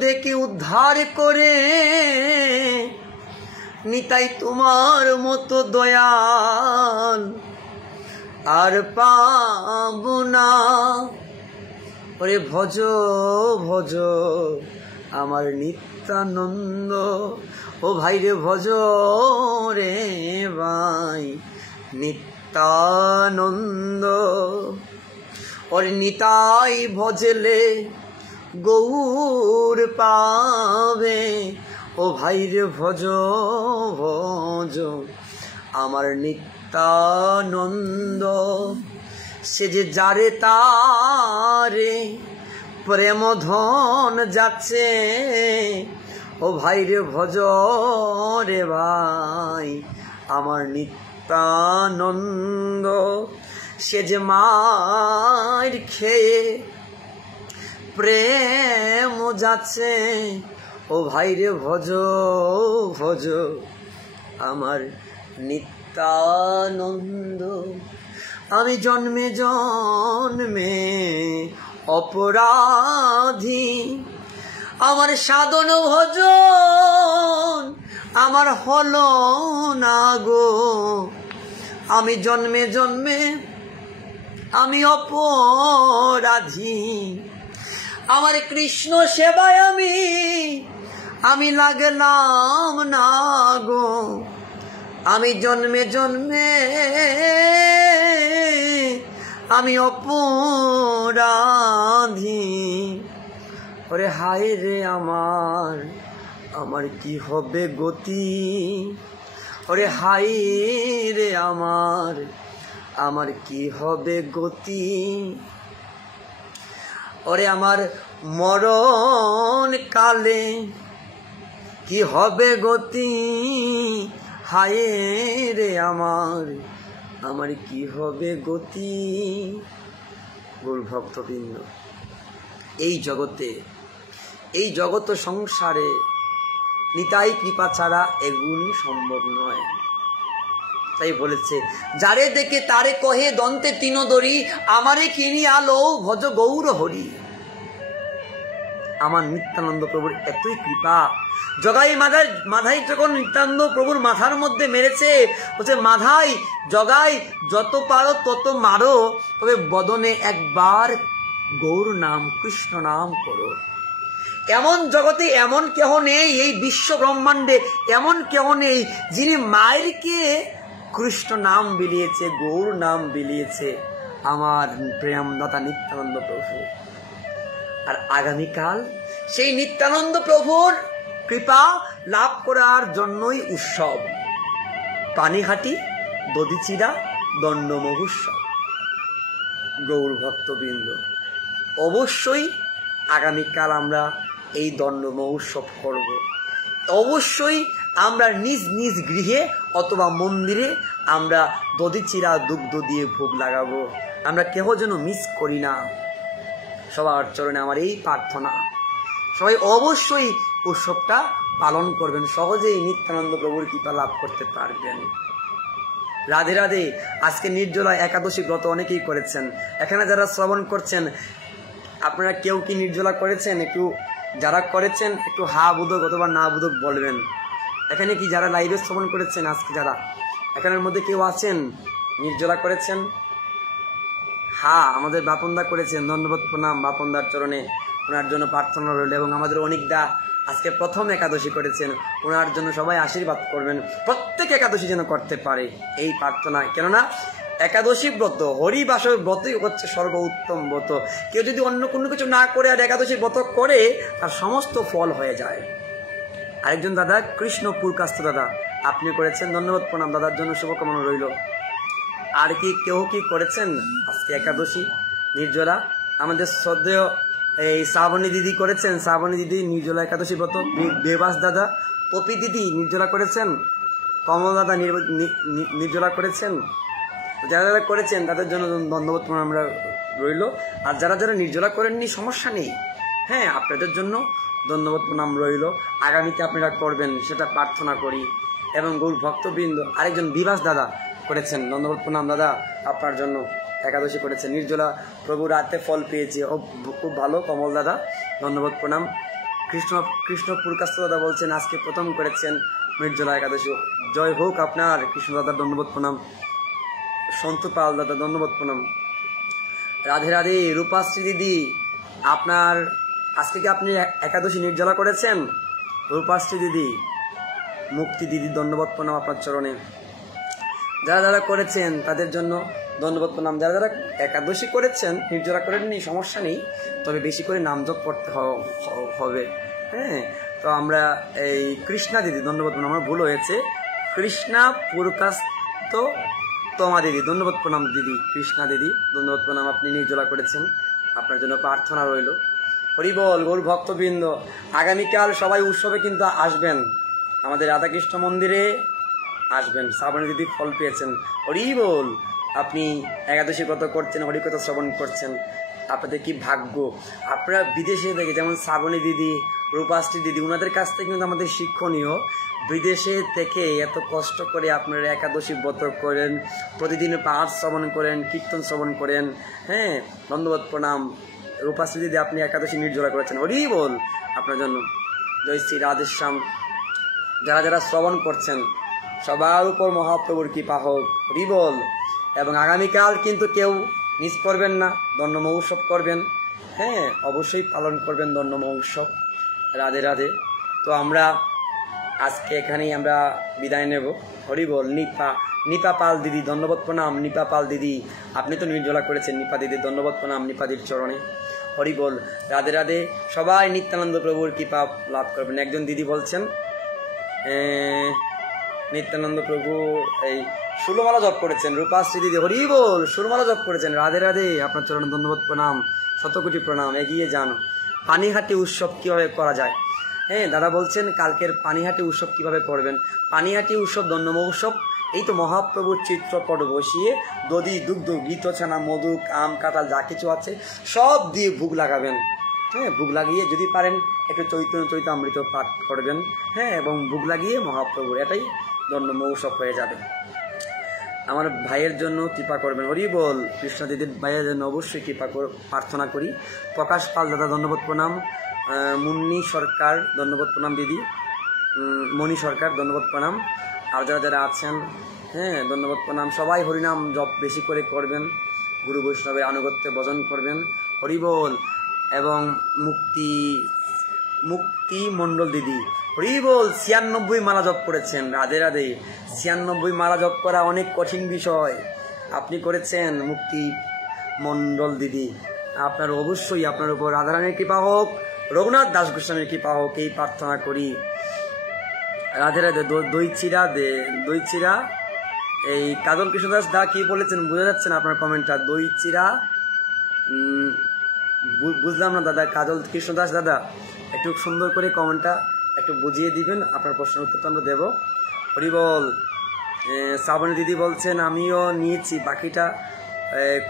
দেখে উদ্ধার করে, নিতাই তোমার মতো দয়াল আর পাব না। ওরে ভজ ভজ আমার নিত্যানন্দ, ও ভাই রে ভজ রে ভাই নিত্যানন্দ। ওরে নিতাই ভজলে গৌর পাবে, ও ভাই রে ভজ ভজ আমার নিত্যানন্দ। সে যে যারে তারে প্রেম ধন যাচ্ছে, ও ভাই রে ভজ রে ভাই আমার নিত্যানন্দ। সে যে মার খেয়ে প্রেম যাচ্ছে ও ভাই রে ভজ ভজ আমার নিত্যানন্দ। আমি জন্মে জন্মে অপরাধী, আমার সাধন ভজন আমার হলো না গো। আমি জন্মে জন্মে আমি অপরাধী, আমার কৃষ্ণ সেবায় আমি লাগলাম না গো। আমি জন্মে জন্মে আমি অপরাধী। ওরে হায় রে আমার আমার কি হবে গতি, ওরে হায় রে আমার আমার কি হবে গতি। ওরে আমার মরণ কালে কি হবে গতি, হায় রে আমার আমার কি হবে গতি। গৌর ভক্তবৃন্দ, এই জগতে সংসারে নিতাই কৃপা ছাড়া এগুন সম্ভব নয়। তাই বলেছে, যারে দেখে তারে কহে দন্তে তিনদরি, আমারে কিনি আলো ভজ গৌর হরি। আমার নিত্যানন্দ প্রভুর এতই কৃপা। মাধাই যখন নিত্যানন্দ প্রভুর মাথার মধ্যে মেরেছে, বলছে মাধাই জগাই যত পারো তত মারো, তবে বদনে একবার গৌর নাম কৃষ্ণ নাম করো। এমন জগতে এমন কেহ নেই, এই বিশ্ব ব্রহ্মাণ্ডে এমন কেহ নেই যিনি মায়েরকে কৃষ্ণ নাম বিলিয়েছে, গৌর নাম বিলিয়েছে আমার প্রেমদাতা নিত্যানন্দ প্রভু। আর আগামীকাল সেই নিত্যানন্দ প্রভুর কৃপা লাভ করার জন্যই উৎসব, পানিহাটি দধিচিরা দণ্ড মহোৎসব। গৌর ভক্তবৃন্দ, অবশ্যই আগামীকাল আমরা এই দণ্ড মহোৎসব করব। অবশ্যই আমরা নিজ নিজ গৃহে অথবা মন্দিরে আমরা দধিচিরা দুগ্ধ দিয়ে ভোগ লাগাবো। আমরা কেহ যেন মিস করি না। সবার চরণে আমার এই প্রার্থনা, সবাই অবশ্যই উৎসবটা পালন করবেন, সহজেই নিত্যানন্দ প্রভুর কৃপা লাভ করতে পারবেন। রাধে রাধে। আজকে নির্জলা একাদশী ব্রত অনেকেই করেছেন। এখানে যারা শ্রবণ করছেন, আপনারা কেউ কি নির্জলা করেছেন? একটু যারা করেছেন একটু হা বোধক অথবা না বোধক বলবেন। এখানে কি যারা লাইভে শ্রবণ করেছেন, আজকে যারা এখানের মধ্যে কেউ আছেন নির্জলা করেছেন? হ্যাঁ, আমাদের বাপনদা করেছেন। ধন্যবাদ, প্রণাম বাপনদার চরণে, ওনার জন্য প্রার্থনা রইল। এবং আমাদের অনেকদা আজকে প্রথম একাদশী করেছেন, ওনার জন্য সবাই আশীর্বাদ করবেন, প্রত্যেক একাদশী যেন করতে পারে এই প্রার্থনা। কেননা একাদশী ব্রত, হরিবাসর ব্রতই হচ্ছে সর্ব উত্তম ব্রত। কেউ যদি অন্য কোনো কিছু না করে আর একাদশী ব্রত করে, তার সমস্ত ফল হয়ে যায়। আরেকজন দাদা কৃষ্ণপুর কাস্ত দাদা, আপনি করেছেন। ধন্যবাদ, প্রণাম দাদার জন্য শুভকামনা রইল। আর কি কেউ কি করেছেন আজকে একাদশী নির্জলা? আমাদের শ্রদ্ধেয় এই শ্রাবণী দিদি করেছেন, শ্রাবণী দিদি নির্জলা একাদশী ব্রত। বেবাস দাদা, পপি দিদি নির্জলা করেছেন, কমল দাদা নির্জলা করেছেন। যারা যারা করেছেন তাদের জন্য ধন্যবাদ আমরা রইল। আর যারা যারা নির্জলা করেননি, সমস্যা নেই, হ্যাঁ, আপনাদের জন্য ধন্যবাদ প্রণাম রইল। আগামীতে আপনারা করবেন সেটা প্রার্থনা করি। এবং গৌর ভক্তবৃন্দ, আরেকজন বিবাস দাদা করেছেন, ধন্যবাদ প্রণাম দাদা, আপনার জন্য একাদশী করেছেন। নির্জলা প্রভু রাতে ফল পেয়েছে, ও খুব ভালো। কমল দাদা ধন্যবাদ প্রণাম। কৃষ্ণপুর কাস্ত দাদা বলছেন আজকে প্রথম করেছেন নির্জলা একাদশী, জয় হোক আপনার। কৃষ্ণ দাদা ধন্যবাদ প্রণাম। সন্তু পাল দাদা ধন্যবাদ প্রণাম। রাধে রাধে। রূপাশ্রী দিদি, আপনার আজকে কি আপনি একাদশী নির্জলা করেছেন? রূপাশ্রী দিদি, মুক্তি দিদি ধন্যবাদ প্রণাম আপনার চরণে। যারা যারা করেছেন তাদের জন্য ধন্যবাদ প্রণাম। যারা যারা একাদশী করেছেন, নির্জলা করেননি, সমস্যা নেই, তবে বেশি করে নাম জপ করতে হবে। হ্যাঁ, তো আমরা এই কৃষ্ণা দিদি ধন্যবাদ প্রণাম, আমার ভুল হয়েছে, কৃষ্ণা পুরকাস্ত তোমা দিদি ধন্যবাদ প্রণাম। দিদি কৃষ্ণা দিদি ধন্যবাদ প্রণাম, আপনি নির্জলা করেছেন, আপনার জন্য প্রার্থনা রইল। হরিবল। গৌর ভক্তবৃন্দ, আগামীকাল সবাই উৎসবে কিন্তু আসবেন, আমাদের রাধাকৃষ্ণ মন্দিরে আসবেন। শ্রাবণী দিদি ফল পেয়েছেন, হরিবল। আপনি একাদশী ব্রত করছেন, হরিকথা শ্রবণ করছেন, আপনাদের কি ভাগ্য। আপনারা বিদেশে থেকে যেমন শ্রাবণী দিদি, রূপাশ্রী দিদি, ওনাদের কাছ থেকে কিন্তু আমাদের শিক্ষণীয়। বিদেশে থেকে এত কষ্ট করে আপনারা একাদশী ব্রত করেন, প্রতিদিন পাঠ শ্রবণ করেন, কীর্তন শ্রবণ করেন। হ্যাঁ, ধন্যবাদ প্রণাম। রূপাশ্রী দিদি, আপনি একাদশী নির্জলা করেছেন, হরি বল আপনার জন্য। জয় শ্রী রাধেশ্যাম। যারা যারা শ্রবণ করছেন সবার উপর মহাপ্রভুর কৃপা হোক, হরি বল। এবং আগামীকাল কিন্তু কেউ মিস করবেন না, দণ্ড মহোৎসব করবেন। হ্যাঁ, অবশ্যই পালন করবেন দণ্ড মহোৎসব। রাধে রাধে। তো আমরা আজকে এখানেই আমরা বিদায় নেব, হরি বল। নিপা পাল দিদি, ধন্যবাদ প্রণাম। নিপা পাল দিদি, আপনি তো নির্জলা করেছেন। নিপা দিদি, ধন্যবাদ প্রণাম নিপাদির চরণে, হরি বল। রাধে রাধে। সবাই নিত্যানন্দ প্রভুর কৃপা লাভ করবেন। একজন দিদি বলছেন নিত্যানন্দ প্রভু এই ষোলমালা জপ করেছেন। রূপাশ্রী দিদি, হরি বল, ষোলমালা জপ করেছেন। রাধে রাধে, আপনার চরণে ধন্যবাদ প্রণাম, শতকোটি প্রণাম। এগিয়ে যান। পানিহাটি উৎসব কিভাবে করা যায়? হ্যাঁ, দাদা বলছেন কালকের পানিহাটি উৎসব কিভাবে করবেন। পানিহাটি উৎসব, দণ্ড মহোৎসব, এই তো মহাপ্রভুর চিত্রপট বসিয়ে দধি, দুগ্ধ, ঘৃত, ছানা, মধু, আম, কাঁঠাল যা কিছু আছে সব দিয়ে ভোগ লাগাবেন। হ্যাঁ, ভোগ লাগিয়ে যদি পারেন একটু চৈতামৃত পাঠ করবেন। হ্যাঁ, এবং ভোগ লাগিয়ে মহাপ্রভুর, এটাই দণ্ড মহোৎসব হয়ে যাবে। আমার ভাইয়ের জন্য কৃপা করবেন, হরি বল। কৃষ্ণ দিদির ভাইয়ের জন্য অবশ্যই কৃপা প্রার্থনা করি। প্রকাশ পাল দাদা, ধন্যবাদ প্রণাম। মুন্নি সরকার, ধন্যবাদ প্রণাম দিদি। মণি সরকার, ধন্যবাদ প্রণাম। আর যারা যারা আছেন, হ্যাঁ, ধন্যবাদ প্রণাম। সবাই হরিনাম জপ বেশি করে করবেন, গুরু বৈষ্ণবের আনুগত্যে ভজন করবেন, হরি বল। এবং মুক্তি মণ্ডল দিদি, হরি বল, 96 মালা জপ করেছেন। রাধে রাধে। 96 মালা জপ করা অনেক কঠিন বিষয়, আপনি করেছেন। মুক্তি মণ্ডল দিদি, আপনার অবশ্যই আপনার উপর রাধারানীর কৃপা হোক, রঘুনাথ দাস গোস্বামীর কৃপা হোক, এই প্রার্থনা করি। রাধে রাধে। দই চিরা এই কাজল কৃষ্ণদাস দা কি বলেছেন বোঝা যাচ্ছে না আপনার কমেন্টটা। দই চিরা বুঝলাম না দাদা। কাজল কৃষ্ণদাস দাদা, একটু সুন্দর করে কমেন্টটা একটু বুঝিয়ে দিবেন, আপনার প্রশ্নের উত্তরটা আমরা দেব, হরি বল। শ্রাবণী দিদি বলছেন আমিও নিয়েছি, বাকিটা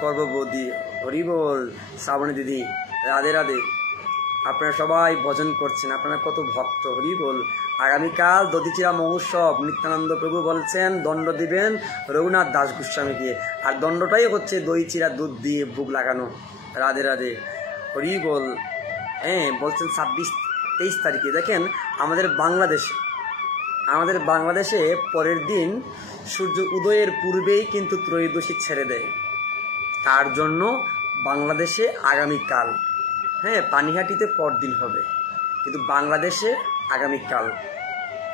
করবো বৌদি, হরি বল। শ্রাবণী দিদি, রাধে রাধে। আপনারা সবাই ভজন করছেন, আপনারা কত ভক্ত, হরি বল। আগামীকাল দধিচিরা মহোৎসব, নিত্যানন্দ প্রভু বলছেন দণ্ড দিবেন রঘুনাথ দাস গোস্বামীকে, আর দণ্ডটাই হচ্ছে দই চিরা দুধ দিয়ে ভোগ লাগানো। রাধে রাধে, হরি বল। হ্যাঁ, বলছেন 26-23 তারিখে। দেখেন আমাদের বাংলাদেশে পরের দিন সূর্য উদয়ের পূর্বেই কিন্তু ত্রয়োদশী ছেড়ে দেয়। তার জন্য বাংলাদেশে আগামীকাল, হ্যাঁ, পানিহাটিতে পরদিন হবে, কিন্তু বাংলাদেশে আগামীকাল।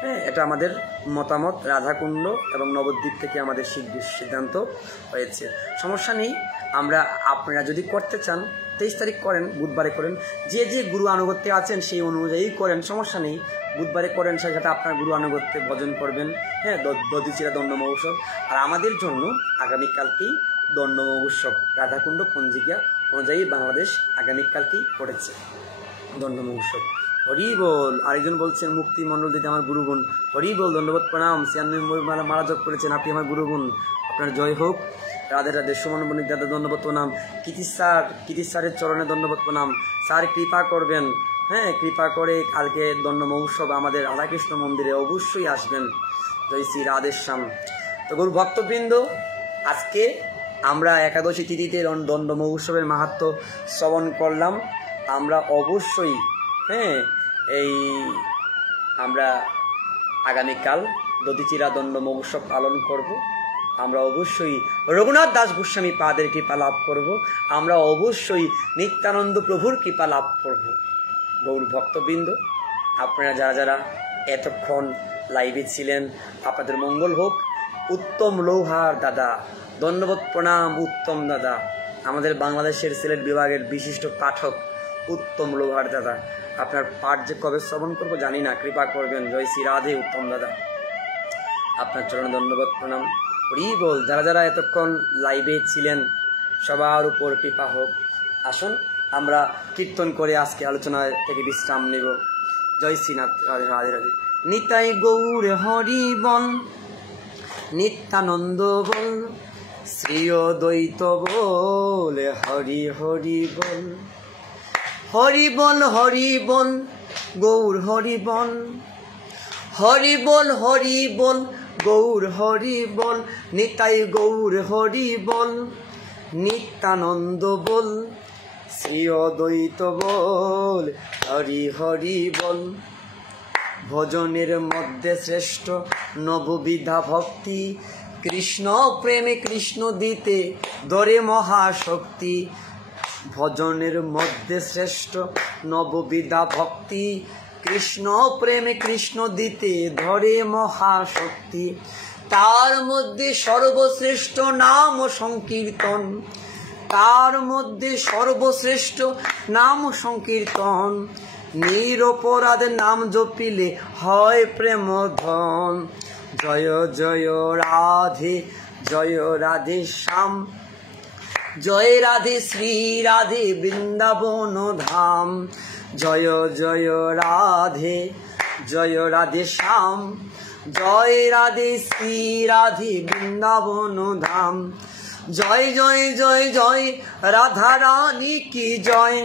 হ্যাঁ, এটা আমাদের মতামত। রাধাকুণ্ড এবং নবদ্বীপ থেকে আমাদের সিদ্ধান্ত হয়েছে, সমস্যা নেই। আপনারা যদি করতে চান 23 তারিখ করেন, বুধবারে করেন, যে গুরু আনুগত্যে আছেন সেই অনুযায়ী করেন, সমস্যা নেই। বুধবারে করেন, সেটা আপনার গুরু আনুগত্যে ভজন করবেন। হ্যাঁ, দধিচিরা দণ্ড মহোৎসব। আর আমাদের জন্য আগামীকালকেই দণ্ড মহোৎসব, রাধাকুণ্ড পঞ্জিকা অনুযায়ী বাংলাদেশ আগামীকালকেই করেছে দণ্ড মহোৎসব, হরি বল। আরেকজন বলছেন মুক্তি মণ্ডল দিদি আমার গুরুগুণ, হরি বল, ধন্যবাদ প্রণাম। 96 মালা জপ করেছেন, আপনি আমার গুরুগুণ, আপনার জয় হোক। রাধে রাধে। সুমন বণিক দাদা, ধন্যবাদ প্রণাম। কৃতি স্যারের চরণে ধন্যবাদ প্রণাম। স্যার কৃপা করবেন, হ্যাঁ, কৃপা করে কালকে দণ্ড মহোৎসব আমাদের রাধাকৃষ্ণ মন্দিরে অবশ্যই আসবেন। জয় শ্রী রাধেশ্যাম। তো গুরু ভক্তবৃন্দ, আজকে আমরা একাদশী তিথিতে দণ্ড মহোৎসবের মাহাত্ম্য শ্রবণ করলাম। আমরা অবশ্যই, হ্যাঁ, আমরা আগামীকাল দধিচিরা দণ্ড মহোৎসব পালন করব। আমরা অবশ্যই রঘুনাথ দাস গোস্বামী পাদের কৃপা লাভ করব। আমরা অবশ্যই নিত্যানন্দ প্রভুর কৃপা লাভ করব। গৌর ভক্তবৃন্দ, আপনারা যারা এতক্ষণ লাইভে ছিলেন, আপনাদের মঙ্গল হোক। উত্তম লৌহার দাদা, ধন্যবাদ প্রণাম। উত্তম দাদা, আমাদের বাংলাদেশের সিলেট বিভাগের বিশিষ্ট পাঠক উত্তম লৌহার দাদা, আপনার পাঠ যে কবে শ্রবণ করবো জানি না, কৃপা করবেন। জয় শ্রী রাধে। উত্তম দাদা, আপনার চরণে ধন্যবাদ প্রণাম, হরি বল। যারা এতক্ষণ লাইভে ছিলেন সবার উপর কৃপা হোক। আসুন আমরা কীর্তন করে আজকে আলোচনা থেকে বিশ্রাম নেব। জয় শ্রীনাথ। রাধে রাধে রাধে। নিতাই গৌর হরি বল, নিত্যানন্দ বল, শ্রী অদ্বৈত বল, হরি হরি বল, হরি বল হরি বল, গৌর হরি বল, হরি বল হরি বল, গৌর হরি বল, নিতাই গৌর হরি বল, নিত্যানন্দ বল, শ্রী অদ্বৈত বল, হরি হরি বল। ভজনের মধ্যে শ্রেষ্ঠ নববিধা ভক্তি, কৃষ্ণ প্রেমে কৃষ্ণ দিতে ধরে মহাশক্তি। ভজনের মধ্যে শ্রেষ্ঠ নববিধা ভক্তি, কৃষ্ণ প্রেমে কৃষ্ণ দিতে ধরে মহাশক্তি। তার মধ্যে সর্বশ্রেষ্ঠ নাম সংকীর্তন, তার মধ্যে সর্বশ্রেষ্ঠ নাম সংকীর্তন। নিরপরাধ নাম জপিলে হয় প্রেম ধন। জয় জয় রাধে, জয় রাধে শ্যাম, জয় রাধে শ্রী রাধে বৃন্দাবন ধাম। জয় জয় রাধে, জয় রাধে শ্যাম, জয় রাধে শ্রী রাধে বৃন্দাবন ধাম। জয় জয় জয় জয় রাধা রানী কি জয়,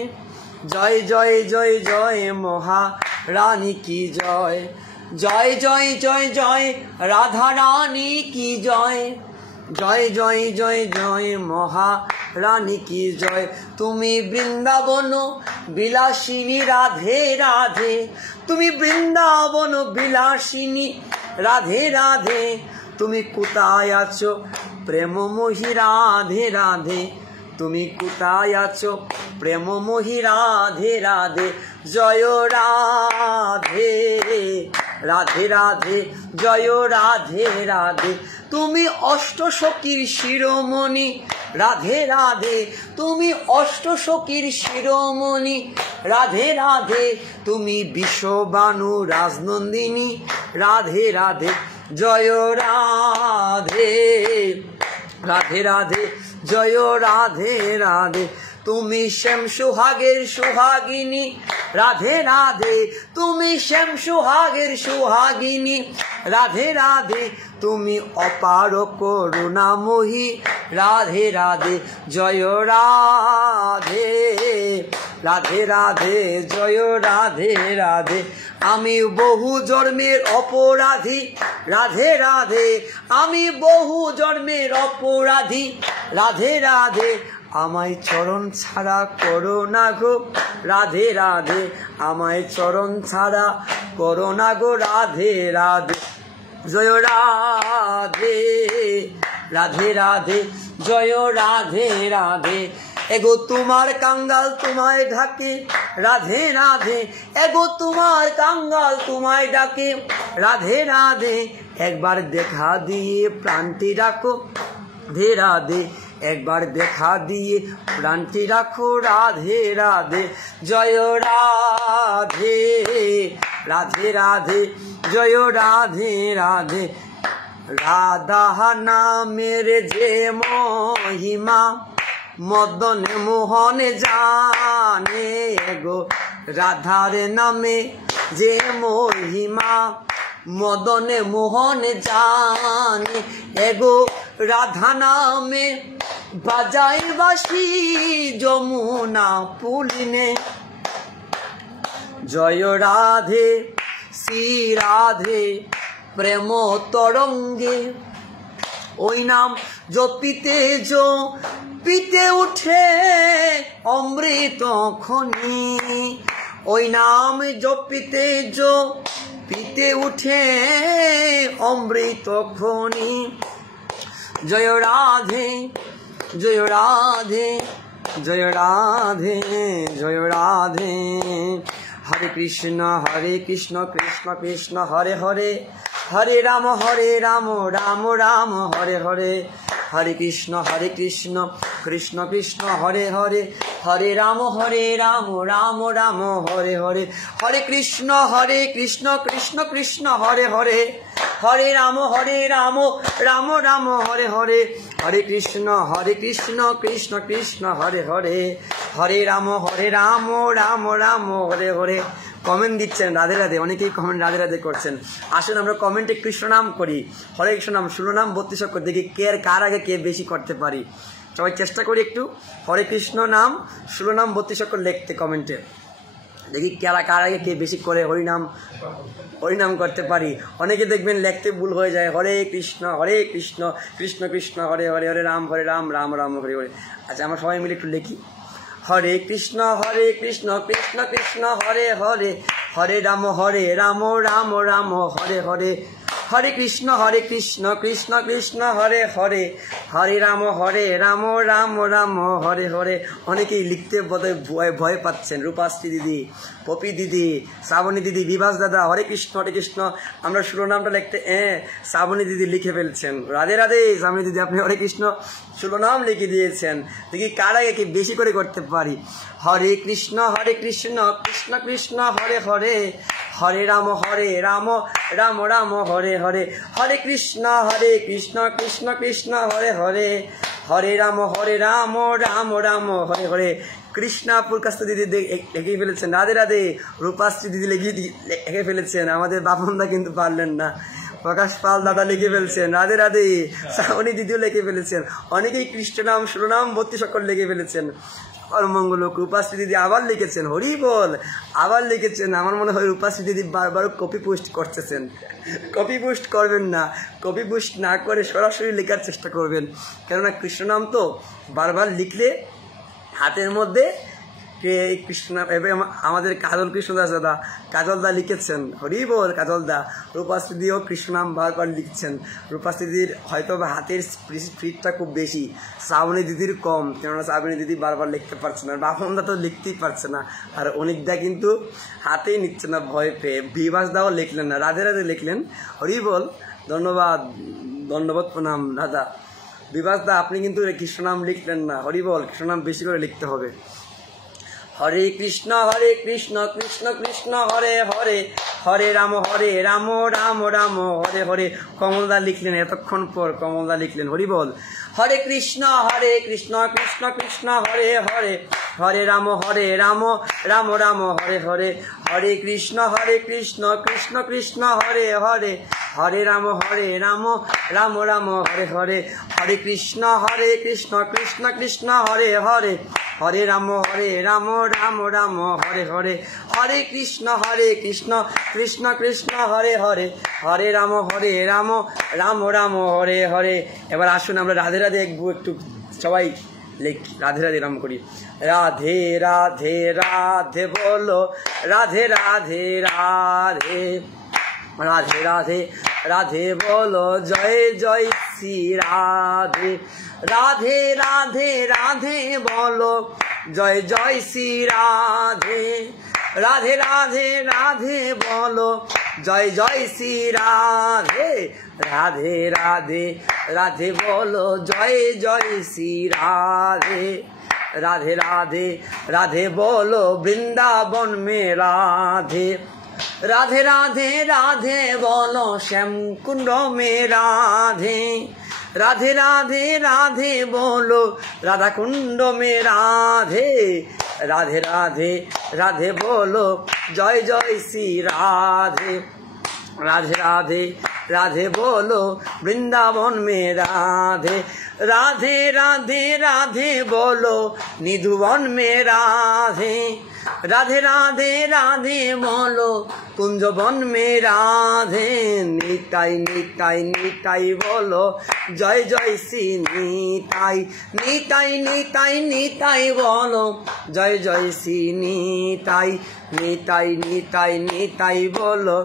জয় জয় জয় জয় মহারানী কি জয়। জয় জয় জয় জয় রাধা রানী কি জয়, জয় জয় জয় জয় মহারানী কি জয়। তুমি বৃন্দাবন বিলাসিনী রাধে রাধে, তুমি বৃন্দাবন বিলাসিনী রাধে রাধে। তুমি কোথায় আছো প্রেমমোহী রাধে রাধে, তুমি কোথায় আছো প্রেমমোহী রাধে রাধে। জয় রাধে, রাধে রাধে, জয় রাধে রাধে। তুমি অষ্টসখীর শিরোমণি রাধে রাধে, তুমি অষ্টসখীর শিরোমণি রাধে রাধে। তুমি বিশ্ববানু রাজনন্দিনী রাধে রাধে। জয় রাধে, রাধে রাধে, জয় রাধে রাধে। তুমি শ্যাম সুহাগের সুহাগিনী রাধে রাধে, তুমি শ্যাম সুহাগের সুহাগিনী রাধে রাধে। তুমি অপার করুণাময়ী রাধে রাধে। জয় রাধে, রাধে রাধে, জয় রাধে রাধে। আমি বহু জন্মের অপরাধী রাধে রাধে, আমি বহু জন্মের অপরাধী রাধে রাধে। আমায় চরণ ছাড়া করো না গো রাধে রাধে, আমায় চরণ ছাড়া করো না গো রাধে রাধে। জয় রাধে, রাধে রাধে, জয় রাধে রাধে। এগো তোমার কাঙ্গাল তোমায় ডাকে রাধে রাধে, এগো তোমার কাঙ্গাল তোমায় ডাকে রাধে রাধে। একবার দেখা দিয়ে প্রাণটি রাখো রাধে রাধে, একবার দেখা দিয়ে প্রাণটি রাখো রাধে রাধে। জয় রাধে, রাধে রাধে, জয় রাধে রাধে। রাধা নামের যে মহিমা মদনে মোহনে জানে গো, রাধার নামে যে মহিমা মদনে মোহনে জানে এগো। রাধা নামে বাজাই বাঁশি যমুনা পুলিনে। জয় রাধে, শ্রী রাধে প্রেম তরঙ্গে। ওই নাম জপিতে জপিতে উঠে অমৃত খনি, ওই নাম জপিতে জপিতে উঠে অমৃত খনি। জয় রাধে, জয় রাধে, জয় রাধে, জয় রাধে। হরে কৃষ্ণ কৃষ্ণ কৃষ্ণ হরে হরে, হরে রাম রাম রাম হরে হরে। হরে কৃষ্ণ কৃষ্ণ কৃষ্ণ হরে হরে, হরে রাম রাম রাম হরে হরে। হরে কৃষ্ণ কৃষ্ণ কৃষ্ণ হরে হরে, হরে রাম রাম রাম হরে হরে। হরে কৃষ্ণ কৃষ্ণ কৃষ্ণ হরে হরে, হরে রাম রাম রাম হরে হরে। কমেন্ট দিচ্ছেন রাধে রাধে, অনেকেই কমেন্ট রাধে রাধে করছেন। আসুন আমরা কমেন্টে কৃষ্ণ নাম করি, হরে কৃষ্ণ নাম 16 নাম 32 অক্ষর, দেখি কার আগে কে বেশি করতে পারি। সবাই চেষ্টা করি একটু হরে কৃষ্ণ নাম 16 নাম 32 অক্ষর লিখতে কমেন্টে, দেখি কার আগে কে বেশি করে হরিনাম করতে পারি। অনেকে দেখবেন লিখতে ভুল হয়ে যায়, হরে কৃষ্ণ কৃষ্ণ কৃষ্ণ হরে হরে, হরে রাম রাম রাম হরে হরে। আচ্ছা আমরা সবাই মিলে একটু লিখি, হরে কৃষ্ণ কৃষ্ণ কৃষ্ণ হরে হরে, হরে রাম রাম রাম হরে হরে, হরে কৃষ্ণ কৃষ্ণ কৃষ্ণ হরে হরে, হরে রাম রাম রাম হরে হরে। অনেকেই লিখতে বোধহয় ভয় পাচ্ছেন। রূপাশ্রী দিদি, পপি দিদি, শ্রাবণী দিদি, বিভাস দাদা, হরে কৃষ্ণ আমরা 16 নামটা লিখতে শ্রাবণী দিদি লিখে ফেলছেন। রাধে রাধে শ্রাবণী দিদি, আপনি হরে কৃষ্ণ 16 নাম লিখে দিয়েছেন। দেখি কার আগে কি বেশি করে করতে পারি। হরে কৃষ্ণ কৃষ্ণ কৃষ্ণ হরে হরে, হরে রাম রাম রাম হরে হরে, হরে কৃষ্ণ কৃষ্ণ কৃষ্ণ হরে হরে, হরে রাম রাম রাম হরে হরে। কৃষ্ণাপুর কাস্ত দিদি লিখে ফেলেছেন। রাধে রাধে রূপাশ্রী দিদি লিখে ফেলেছেন। আমাদের বাপনদা কিন্তু পারলেন না। প্রকাশ পাল দাদা লিখে ফেলছেন। রাধে রাধে শ্রাবণী দিদিও লিখে ফেলেছেন। অনেকেই কৃষ্ণ নাম 16 নাম 32 অক্ষর লিখে ফেলেছেন। মঙ্গল রূপাশ্রী দিদি আবার লিখেছেন, হরি বল আবার লিখেছেন। আমার মনে হয় রূপাশ্রী দিদি বারবার কপি পোস্ট করতেছেন। কপি পোস্ট করবেন না, কপি পোস্ট না করে সরাসরি লেখার চেষ্টা করবেন, কেননা কৃষ্ণ নাম তো বারবার লিখলে হাতের মধ্যে কৃষ্ণ। আমাদের কাজল কৃষ্ণদাস দাদা, কাজলদা লিখেছেন, হরি বল কাজলদা। রূপাশ্রী দিদিও কৃষ্ণ নাম বারবার লিখছেন। রূপাশ্রী দিদির হয়তো হাতের স্পিডটা খুব বেশি, শ্রাবণী দিদির কম, কেননা শ্রাবণী দিদি বারবার লিখতে পারছে না, বাপনদা তো লিখতেই পারছে না, আর অনিকদা কিন্তু হাতেই নিচ্ছে না ভয় পেয়ে। বিভাস দাও লিখলেন না, রাধে রাধে লিখলেন, হরি বল। ধন্যবাদ প্রণাম দাদা। বিভাস দা আপনি কিন্তু কৃষ্ণ নাম লিখলেন না, হরি বল কৃষ্ণ নাম বেশি করে লিখতে হবে। হরে কৃষ্ণ কৃষ্ণ কৃষ্ণ হরে হরে, হরে রাম রাম রাম হরে হরে। কমলদা লিখলেন এতক্ষণ পর, কমলদা লিখলেন, হরি বল। হরে কৃষ্ণ কৃষ্ণ কৃষ্ণ হরে হরে, হরে রাম রাম রাম হরে হরে, হরে কৃষ্ণ কৃষ্ণ কৃষ্ণ হরে হরে, হরে রাম রাম রাম হরে হরে, হরে কৃষ্ণ কৃষ্ণ কৃষ্ণ হরে হরে, হরে রাম রাম রাম হরে হরে, হরে কৃষ্ণ কৃষ্ণ কৃষ্ণ হরে হরে, হরে রাম রাম রাম হরে হরে। এবার আসুন আমরা রাধে রাধে একটু সবাই লিখি, রাধে রাধে নাম করি। রাধে রাধে রাধে বলো, রাধে রাধে রাধে, রাধে রাধে রাধে বলো, জয় জয় শ্রী রাধে। রাধে রাধে রাধে বলো, জয় জয় শ্রী রাধে। রাধে রাধে রাধে বলো, জয় জয় শ্রী রাধে। রাধে রাধে রাধে বলো, জয় জয় শ্রী রাধে। রাধে রাধে রাধে বলো, বৃন্দাবন মে রাধে। রাধে রাধে রাধে বলো, শ্যাম কুণ্ড মে রাধে। রাধে রাধে রাধে বলো, রাধা কুণ্ড মে রাধে। রাধে রাধে রাধে বলো, জয় জয় শ্রী রাধে। রাধে রাধে রাধে বলো, বৃন্দাবন মে রাধে। রাধে রাধে রাধে বলো, নিধুবন মে রাধে। রাধে রাধে রাধে বলো, কুঞ্জবন মে রাধে। নিতাই নিতাই নিতাই বলো, জয় জয় শ্রী নিতাই। নিতাই নিতাই নিতাই বলো, জয় জয় শ্রী নিতাই। নিতাই নিতাই নিতাই বলো,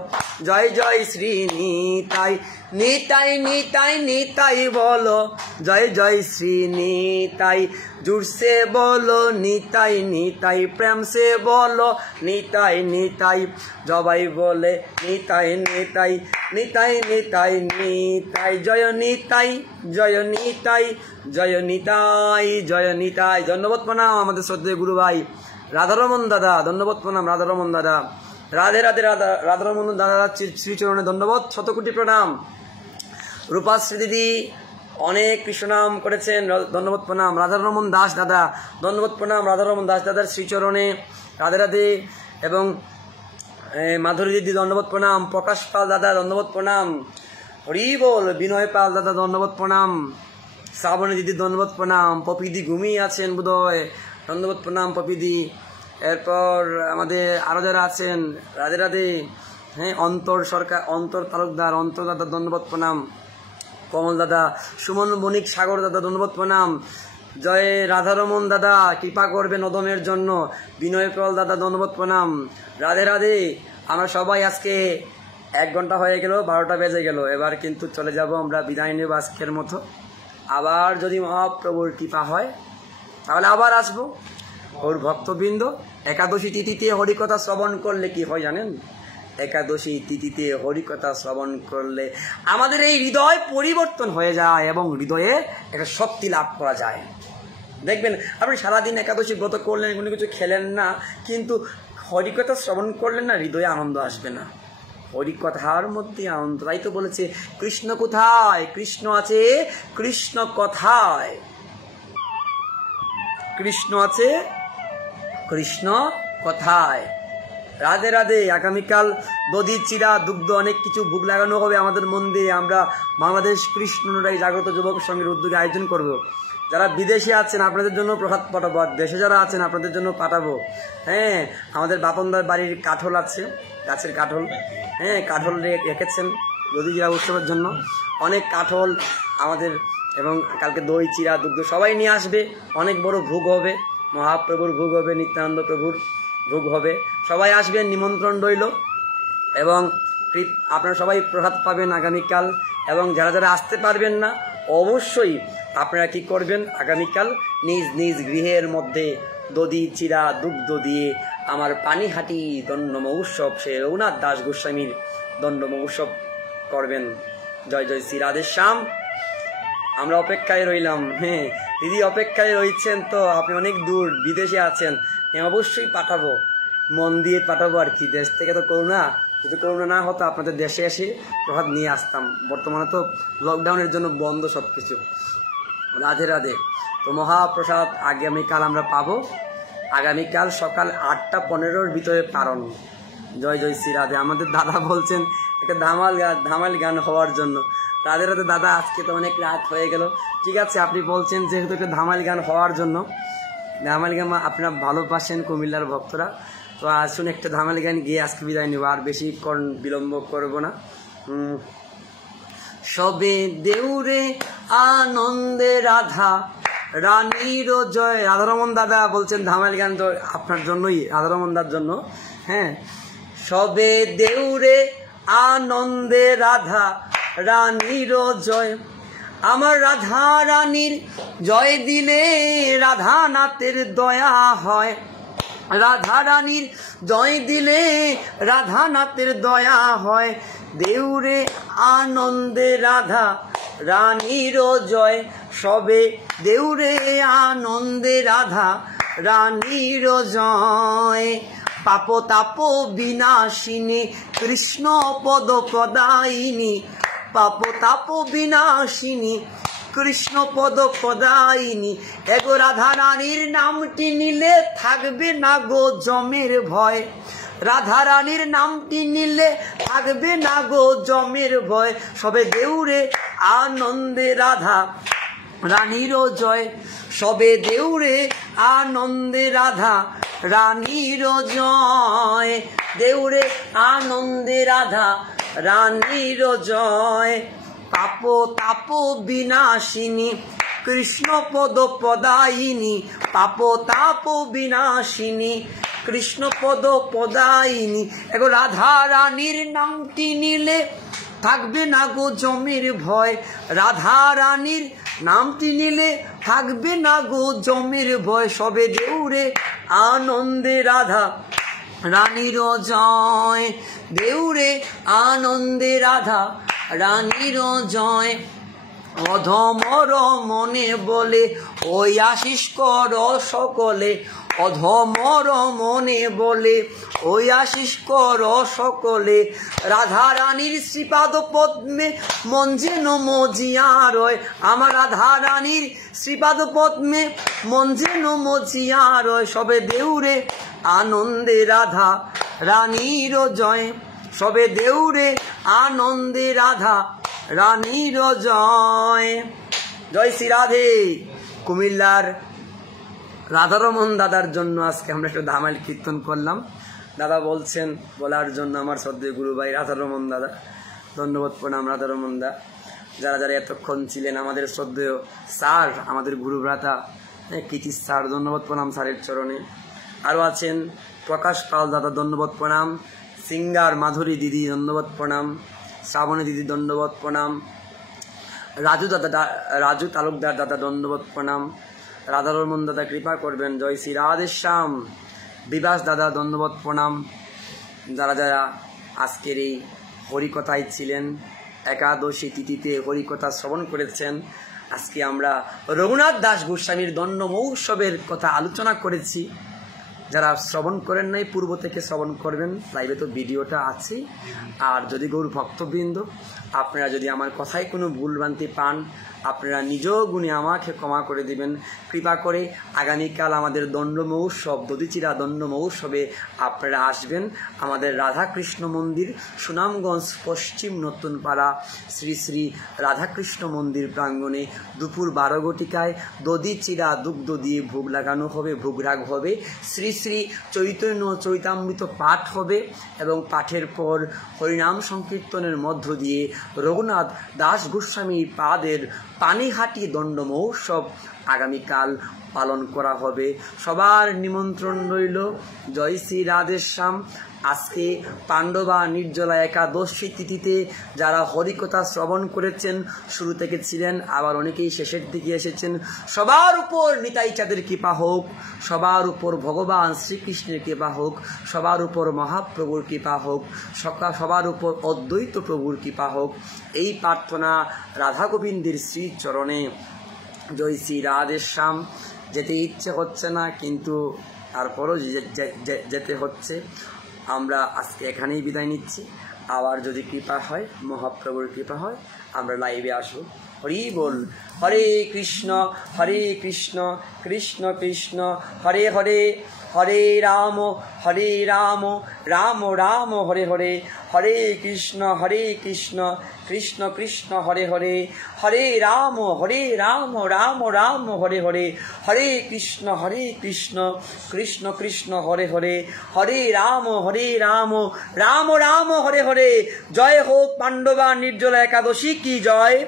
জয় জয় শ্রী নিতাই। নিতাই নিতাই নিতাই বলো, জয় জয় শ্রী নিতাই। জোর से बोलो নিতাই নিতাই, প্রেম से बोलो নিতাই নিতাই। সবাই বলে নিতাই নিতাই, নিতাই নিতাই নিতাই। জয় নিতাই জয় নিতাই, জয় নিতাই জয় নিতাই। ধন্যবাদ প্রণাম আমাদের শ্রদ্ধেয় গুরু ভাই রাধারমন দাদা, ধন্যবাদ প্রণাম রাধারমন দাদা। রাধে রাধে রাধারমন দাদা শ্রীচরণে ধন্যবাদ, শতকোটি প্রণাম। রূপাশ্রী দিদি অনেক কৃষ্ণনাম করেছেন, ধন্যবাদ প্রণাম। রাধারমন দাস দাদা, ধন্যবাদ প্রণাম রাধারমন দাস দাদার শ্রীচরণে, রাধে রাধে। এবং মাধুরী দিদি দণ্ডবোধ প্রণাম, প্রকাশ পাল দাদা দণ্ডবোধ প্রণাম, হরি বল, বিনয় পাল দাদা দণ্ডবোধ প্রণাম, শ্রাবণী দিদি দণ্ডবোধ প্রণাম, পপিদি ঘুমিয়ে আছেন বোধহয়, দণ্ডবোধ প্রণাম পপিদি। এরপর আমাদের আরো যারা আছেন, রাধে রাধে। হ্যাঁ, অন্তর সরকার, অন্তর তালুকদার, অন্তর দাদা দণ্ডবোধ প্রণাম, কমল দাদা, সুমন বণিক সাগর দাদা দণ্ডবোধ প্রণাম, জয় রাধারমন দাদা কৃপা করবেন অদমের জন্য, বিনয় পাল দাদা দণ্ডবোধ প্রণাম, রাধে রাধে। আমরা সবাই আজকে 1 ঘন্টা হয়ে গেল, 12টা বেজে গেল, এবার কিন্তু চলে যাব আমরা, বিদায় নেব আজকের মতো। আবার যদি মহাপ্রভুর কৃপা হয় তাহলে আবার আসবো। ওর ভক্তবৃন্দ, একাদশী তিথিতে হরিকথা শ্রবণ করলে কি হয় জানেন? একাদশী তিথিতে হরিকথা শ্রবণ করলে আমাদের এই হৃদয় পরিবর্তন হয়ে যায় এবং হৃদয়ে একটা শক্তি লাভ করা যায়। দেখবেন আপনি সারাদিন একাদশী ব্রত করলেন, কোনো কিছু খেলেন না, কিন্তু হরিকথা শ্রবণ করলেন না, হৃদয়ে আনন্দ আসবে না। হরিকথার মধ্যে আনন্দ। তাই তো বলেছে, কৃষ্ণ কোথায়? কৃষ্ণ আছে কৃষ্ণ কথায়, কৃষ্ণ আছে কৃষ্ণ কথায়। রাধে রাধে। আগামীকাল দধি, চিরা, দুগ্ধ অনেক কিছু ভোগ লাগানো হবে আমাদের মন্দিরে। আমরা বাংলাদেশ কৃষ্ণ অনুরাগী জাগ্রত যুবক সংঘের উদ্যোগে আয়োজন করব। যারা বিদেশে আছেন আপনাদের জন্য প্রসাদ পাঠাবো, আর দেশে যারা আছেন আপনাদের জন্য পাঠাবো। হ্যাঁ, আমাদের বাপনদার বাড়ির কাঠল আছে, গাছের কাঠল, হ্যাঁ কাঠল রেখেছেন দধি চিরা উৎসবের জন্য, অনেক কাঠল আমাদের, এবং কালকে দই, চিরা, দুগ্ধ সবাই নিয়ে আসবে। অনেক বড় ভোগ হবে, মহাপ্রভুর ভোগ হবে, নিত্যানন্দ প্রভুর ভোগ হবে। সবাই আসবেন, নিমন্ত্রণ রইল। এবং আপনারা সবাই প্রসাদ পাবেন আগামীকাল। এবং যারা যারা আসতে পারবেন না, অবশ্যই আপনারা কি করবেন, আগামীকাল নিজ নিজ গৃহের মধ্যে দধি, চিরা, দুগ্ধ দিয়ে আমার পানিহাটি দণ্ড মহোৎসব, সে রঘুনাথ দাস গোস্বামীর দণ্ড মহোৎসব করবেন। জয় জয় শ্রী রাধেশ্যাম। আমরা অপেক্ষায় রইলাম। হ্যাঁ দিদি অপেক্ষায় রয়েছেন তো, আপনি অনেক দূর বিদেশে আছেন। হ্যাঁ অবশ্যই পাঠাবো, মন দিয়ে পাঠাবো আর কি। দেশ থেকে তো করোনা, যদি করোনা না হতো আপনাদের দেশে এসে প্রসাদ নিয়ে আসতাম। বর্তমানে তো লকডাউনের জন্য বন্ধ সব কিছু। রাধে রাধে। তো মহাপ্রসাদ আগামীকাল আমরা পাবো, আগামীকাল সকাল 8:15-র ভিতরে পারণ। জয় জয় শ্রী রাধে। আমাদের দাদা বলছেন একটা ধামাল গান হওয়ার জন্য। রাধে রাধে দাদা, আজকে তো অনেক রাত হয়ে গেল। ঠিক আছে, আপনি বলছেন যেহেতু একটা ধামাল গান হওয়ার জন্য, ধামাল গান আপনারা ভালোবাসেন কুমিল্লার ভক্তরা, তো আসুন একটা ধামাল গান গিয়ে আজকে বিদায় নেব, আর বেশি বিলম্ব করব না। সবে দেউরে আনন্দে রাধা রানীর জয়। রাধারমন দাদা বলছেন ধামাল গান তো আপনার জন্যই, রাধারমন দার জন্য। হ্যাঁ, সবে দেউরে আনন্দে রাধা রানীর জয়, আমার রাধা রানীর জয় দিলে রাধানাথের দয়া হয়, রাধা রানীর জয় দিলে রাধানাথের দয়া হয়, দেউরে আনন্দে রাধা রানীর জয়, সবে দেউরে আনন্দে রাধা রানীর জয়। পাপ তাপ বিনাশিনী কৃষ্ণ পদ প্রদায়িনী, পাপ তাপ বিনাশিনী কৃষ্ণ পদ প্রদায়িনী, এগো রাধা রানীর নামটি নিলে থাকবে না গো জমের ভয়, রাধা রানীর নামটি নিলে থাকবে না গো জমের ভয়, সবে দেউরে আনন্দে রাধা রানীর জয়, সবে দেউরে আনন্দে রাধা রানীর জয়, দেউরে আনন্দে রাধা রানীর জয়। পাপ তাপ বিনাশিনী কৃষ্ণ পদ প্রদায়িনী, পাপ তাপ বিনাশিনী কৃষ্ণ পদ প্রদায়িনী, এগো রাধা রানীর নামটি নিলে থাকবে না গো জমের ভয়, রাধা রানীর নামটি নিলে থাকবে না গো জমের ভয়, সবে দেউরে আনন্দে রাধা রানীর জয়, দেউরে আনন্দে রাধা রানীর জয়। অধমর মনে বলে ওই আশিস কর সকলে, অধমর মনে বলে ওই আশিস কর সকলে, রাধা রানীর শ্রীপাদ পদ্মে মন যেন মজিয়া রয়, আমার রাধা রানীর শ্রীপাদ পদ্মে মন যেন মজিয়া রয়, সবে দেউরে আনন্দে রাধা রানীর জয়, সবে দেউরে আনন্দে রাধা রানীর জয়। জয় শ্রী রাধে। কুমিল্লার রাধারমন দাদার জন্য আজকে আমরা একটু ধামাইল কীর্তন করলাম। দাদা বলছেন বলার জন্য আমার শ্রদ্ধেয় গুরু ভাই রাধারমন দাদা, ধন্যবাদ প্রণাম রাধারমন দা। যারা যারা এতক্ষণ ছিলেন, আমাদের শ্রদ্ধেয় স্যার, আমাদের গুরু ভ্রাতা কৃতি স্যার, ধন্যবাদ প্রণাম স্যারের চরণে। আরও আছেন প্রকাশ পাল দাদা, ধন্যবাদ প্রণাম। সিঙ্গার মাধুরী দিদি, ধন্যবাদ প্রণাম। শ্রাবণী দিদি, ধন্যবাদ প্রণাম। রাজু দাদা, রাজু তালুকদার দাদা, ধন্যবাদ প্রণাম। রাধারমন দাদা কৃপা করবেন। জয় শ্রী রাধেশ্যাম। বিবাস দাদা, ধন্যবাদ প্রণাম। যারা যারা আজকের এই হরিকথায় ছিলেন, একাদশী তিথিতে হরিকথা শ্রবণ করেছেন। আজকে আমরা রঘুনাথ দাস গোস্বামীর দণ্ড মহোৎসবের কথা আলোচনা করেছি। যারা শ্রবণ করেন নাই পূর্ব থেকে শ্রবণ করবেন, লাইভে তো ভিডিওটা আছে। আর যদি গৌর ভক্তবৃন্দ আপনারা যদি আমার কথায় কোনো ভুলভ্রান্তি পান, আপনারা নিজ গুণে আমাকে ক্ষমা করে দিবেন। কৃপা করে আগামীকাল আমাদের দণ্ড মহোৎসব, দধিচিরা দণ্ড মহোৎসবে আপনারা আসবেন। আমাদের রাধাকৃষ্ণ মন্দির, সুনামগঞ্জ পশ্চিম নতুনপাড়া শ্রী শ্রী রাধাকৃষ্ণ মন্দির প্রাঙ্গণে দুপুর 12 ঘটিকায় দধিচিরা দুগ্ধ দিয়ে ভোগ লাগানো হবে, ভোগরাগ হবে। শ্রী শ্রী চৈতন্য চরিতামৃত পাঠ হবে এবং পাঠের পর হরিনাম সংকীর্তনের মধ্য দিয়ে রঘুনাথ দাস গোস্বামী পাদের পানিহাটি দণ্ড মহোৎসব আগামীকাল পালন করা হবে। সবার নিমন্ত্রণ রইল। জয় শ্রী রাধেশ্যাম। আজকে পাণ্ডবা নির্জলা একাদশী তিথিতে যারা হরিকথা শ্রবণ করেছেন, শুরু থেকে ছিলেন, আবার অনেকেই শেষের দিকে এসেছেন, সবার উপর নিতাই চাঁদের কৃপা হোক, সবার উপর ভগবান শ্রীকৃষ্ণের কৃপা হোক, সবার উপর মহাপ্রভুর কৃপা হোক, সবার উপর অদ্বৈত প্রভুর কৃপা হোক, এই প্রার্থনা রাধা গোবিন্দের শ্রী চরণে। জয় শ্রী রাধেশ্যাম। যেতে ইচ্ছে হচ্ছে না, কিন্তু তারপরও যেতে হচ্ছে। আমরা আজকে এখানেই বিদায় নিচ্ছি। আবার যদি কৃপা হয়, মহাপ্রভুর কৃপা হয়, আমরা লাইভে আসবো। হরি বল। হরে কৃষ্ণ কৃষ্ণ কৃষ্ণ হরে হরে, হরে রাম রাম রাম হরে হরে, হরে কৃষ্ণ কৃষ্ণ কৃষ্ণ হরে হরে, হরে রাম রাম রাম হরে হরে, হরে কৃষ্ণ কৃষ্ণ কৃষ্ণ হরে হরে, হরে রাম রাম রাম হরে হরে। জয় হোক পাণ্ডবা নির্জলা একাদশী কি জয়।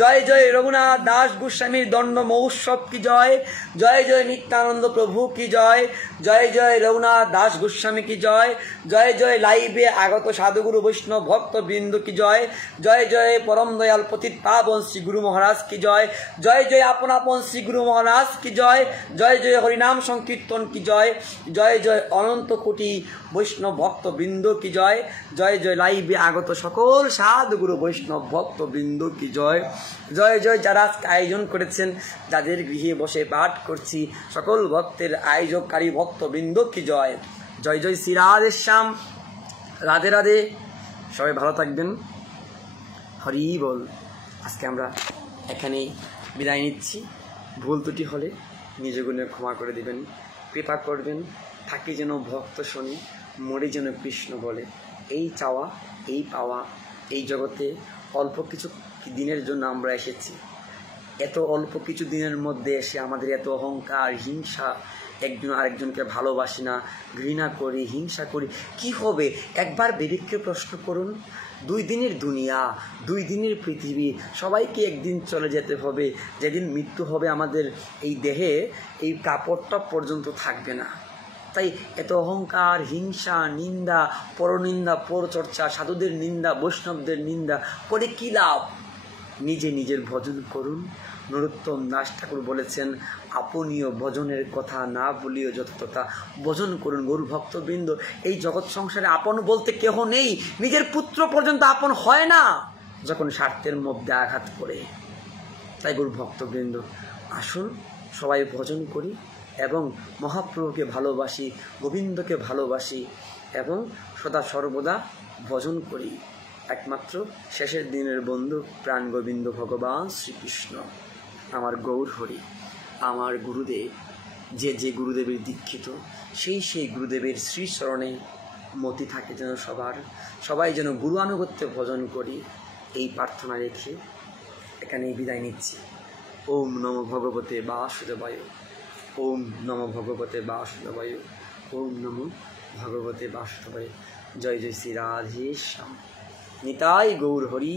জয় জয় রঘুনাথ দাস গোস্বামীর দণ্ড মহোৎসব কি জয়। জয় জয় নিত্যানন্দ প্রভু কি জয়। জয় জয় রঘুনাথ দাস গোস্বামী কি জয়। জয় জয় লাইভে আগত সাধুগুরু বৈষ্ণব ভক্ত বৃন্দ কি জয়। জয় জয় পরম দয়াল পতিত পাবন শ্রী গুরু মহারাজ কি জয়। জয় জয় আপন আপন শ্রী গুরু মহারাজ কি জয়। জয় জয় হরিনাম সংকীর্তন কি জয়। জয় জয় অনন্ত কোটি বৈষ্ণব ভক্ত বৃন্দ কি জয়। জয় জয় লাইভে আগত সকল সাধুগুরু বৈষ্ণব ভক্ত বৃন্দ কি জয়। জয় জয় যারা আয়োজন করেছেন, যাদের গৃহে বসে পাঠ করছি, সকল ভক্তের আয়োজককারী ভক্তবৃন্দ কি জয়। জয় জয় শ্রী রাধেশ্যাম। রাধে রাধে। সবাই ভালো থাকবেন। হরি বল। আজকে আমরা এখানেই বিদায় নিচ্ছি। ভুল ত্রুটি হলে নিজ গুণে ক্ষমা করে দিবেন, কৃপা করবেন। থাকি যেন ভক্ত শনি, মরে যেন কৃষ্ণ বলে। এই চাওয়া, এই পাওয়া, এই জগতে অল্প কিছু দিনের জন্য আমরা এসেছি। এত অল্প কিছু দিনের মধ্যে এসে আমাদের এত অহংকার, হিংসা, একজন আরেকজনকে ভালোবাসি না, ঘৃণা করি, হিংসা করি, কি হবে? একবার বিবেককে প্রশ্ন করুন। 2 দিনের দুনিয়া, 2 দিনের পৃথিবী, সবাইকে একদিন চলে যেতে হবে। যেদিন মৃত্যু হবে আমাদের এই দেহে এই কাপড়টা পর্যন্ত থাকবে না। তাই এত অহংকার, হিংসা, নিন্দা, পরনিন্দা, পরচর্চা, সাধুদের নিন্দা, বৈষ্ণবদের নিন্দা করে কি লাভ? নিজে নিজের ভজন করুন। নরোত্তম দাস ঠাকুর বলেছেন, আপনীয় ভজনের কথা না বলিও যতটা ভজন করুন। গরু ভক্তবৃন্দ, এই জগৎ সংসারে আপন বলতে কেহ নেই। নিজের পুত্র পর্যন্ত আপন হয় না যখন স্বার্থের মধ্যে আঘাত করে। তাই গরু ভক্তবৃন্দ, আসুন সবাই ভজন করি এবং মহাপ্রভুকে ভালোবাসি, গোবিন্দকে ভালোবাসি এবং সদা সর্বদা ভজন করি। একমাত্র শেষের দিনের বন্ধু প্রাণ গোবিন্দ ভগবান শ্রীকৃষ্ণ, আমার গৌর হরি, আমার গুরুদেব, যে গুরুদেবের দীক্ষিত, সেই গুরুদেবের শ্রীচরণে মতি থাকে যেন সবাই যেন গুরু আনুগত্যে ভজন করি, এই প্রার্থনা রেখে এখানেই বিদায় নিচ্ছি। ওম নমো ভগবতে বাসুদেবায়, ওম নমো ভগবতে বাসুদেবায়, ওম নমো ভগবতে বাসুদেবায়। জয় জয় শ্রী রাধে শ্যাম। নিতাই গৌর হরি।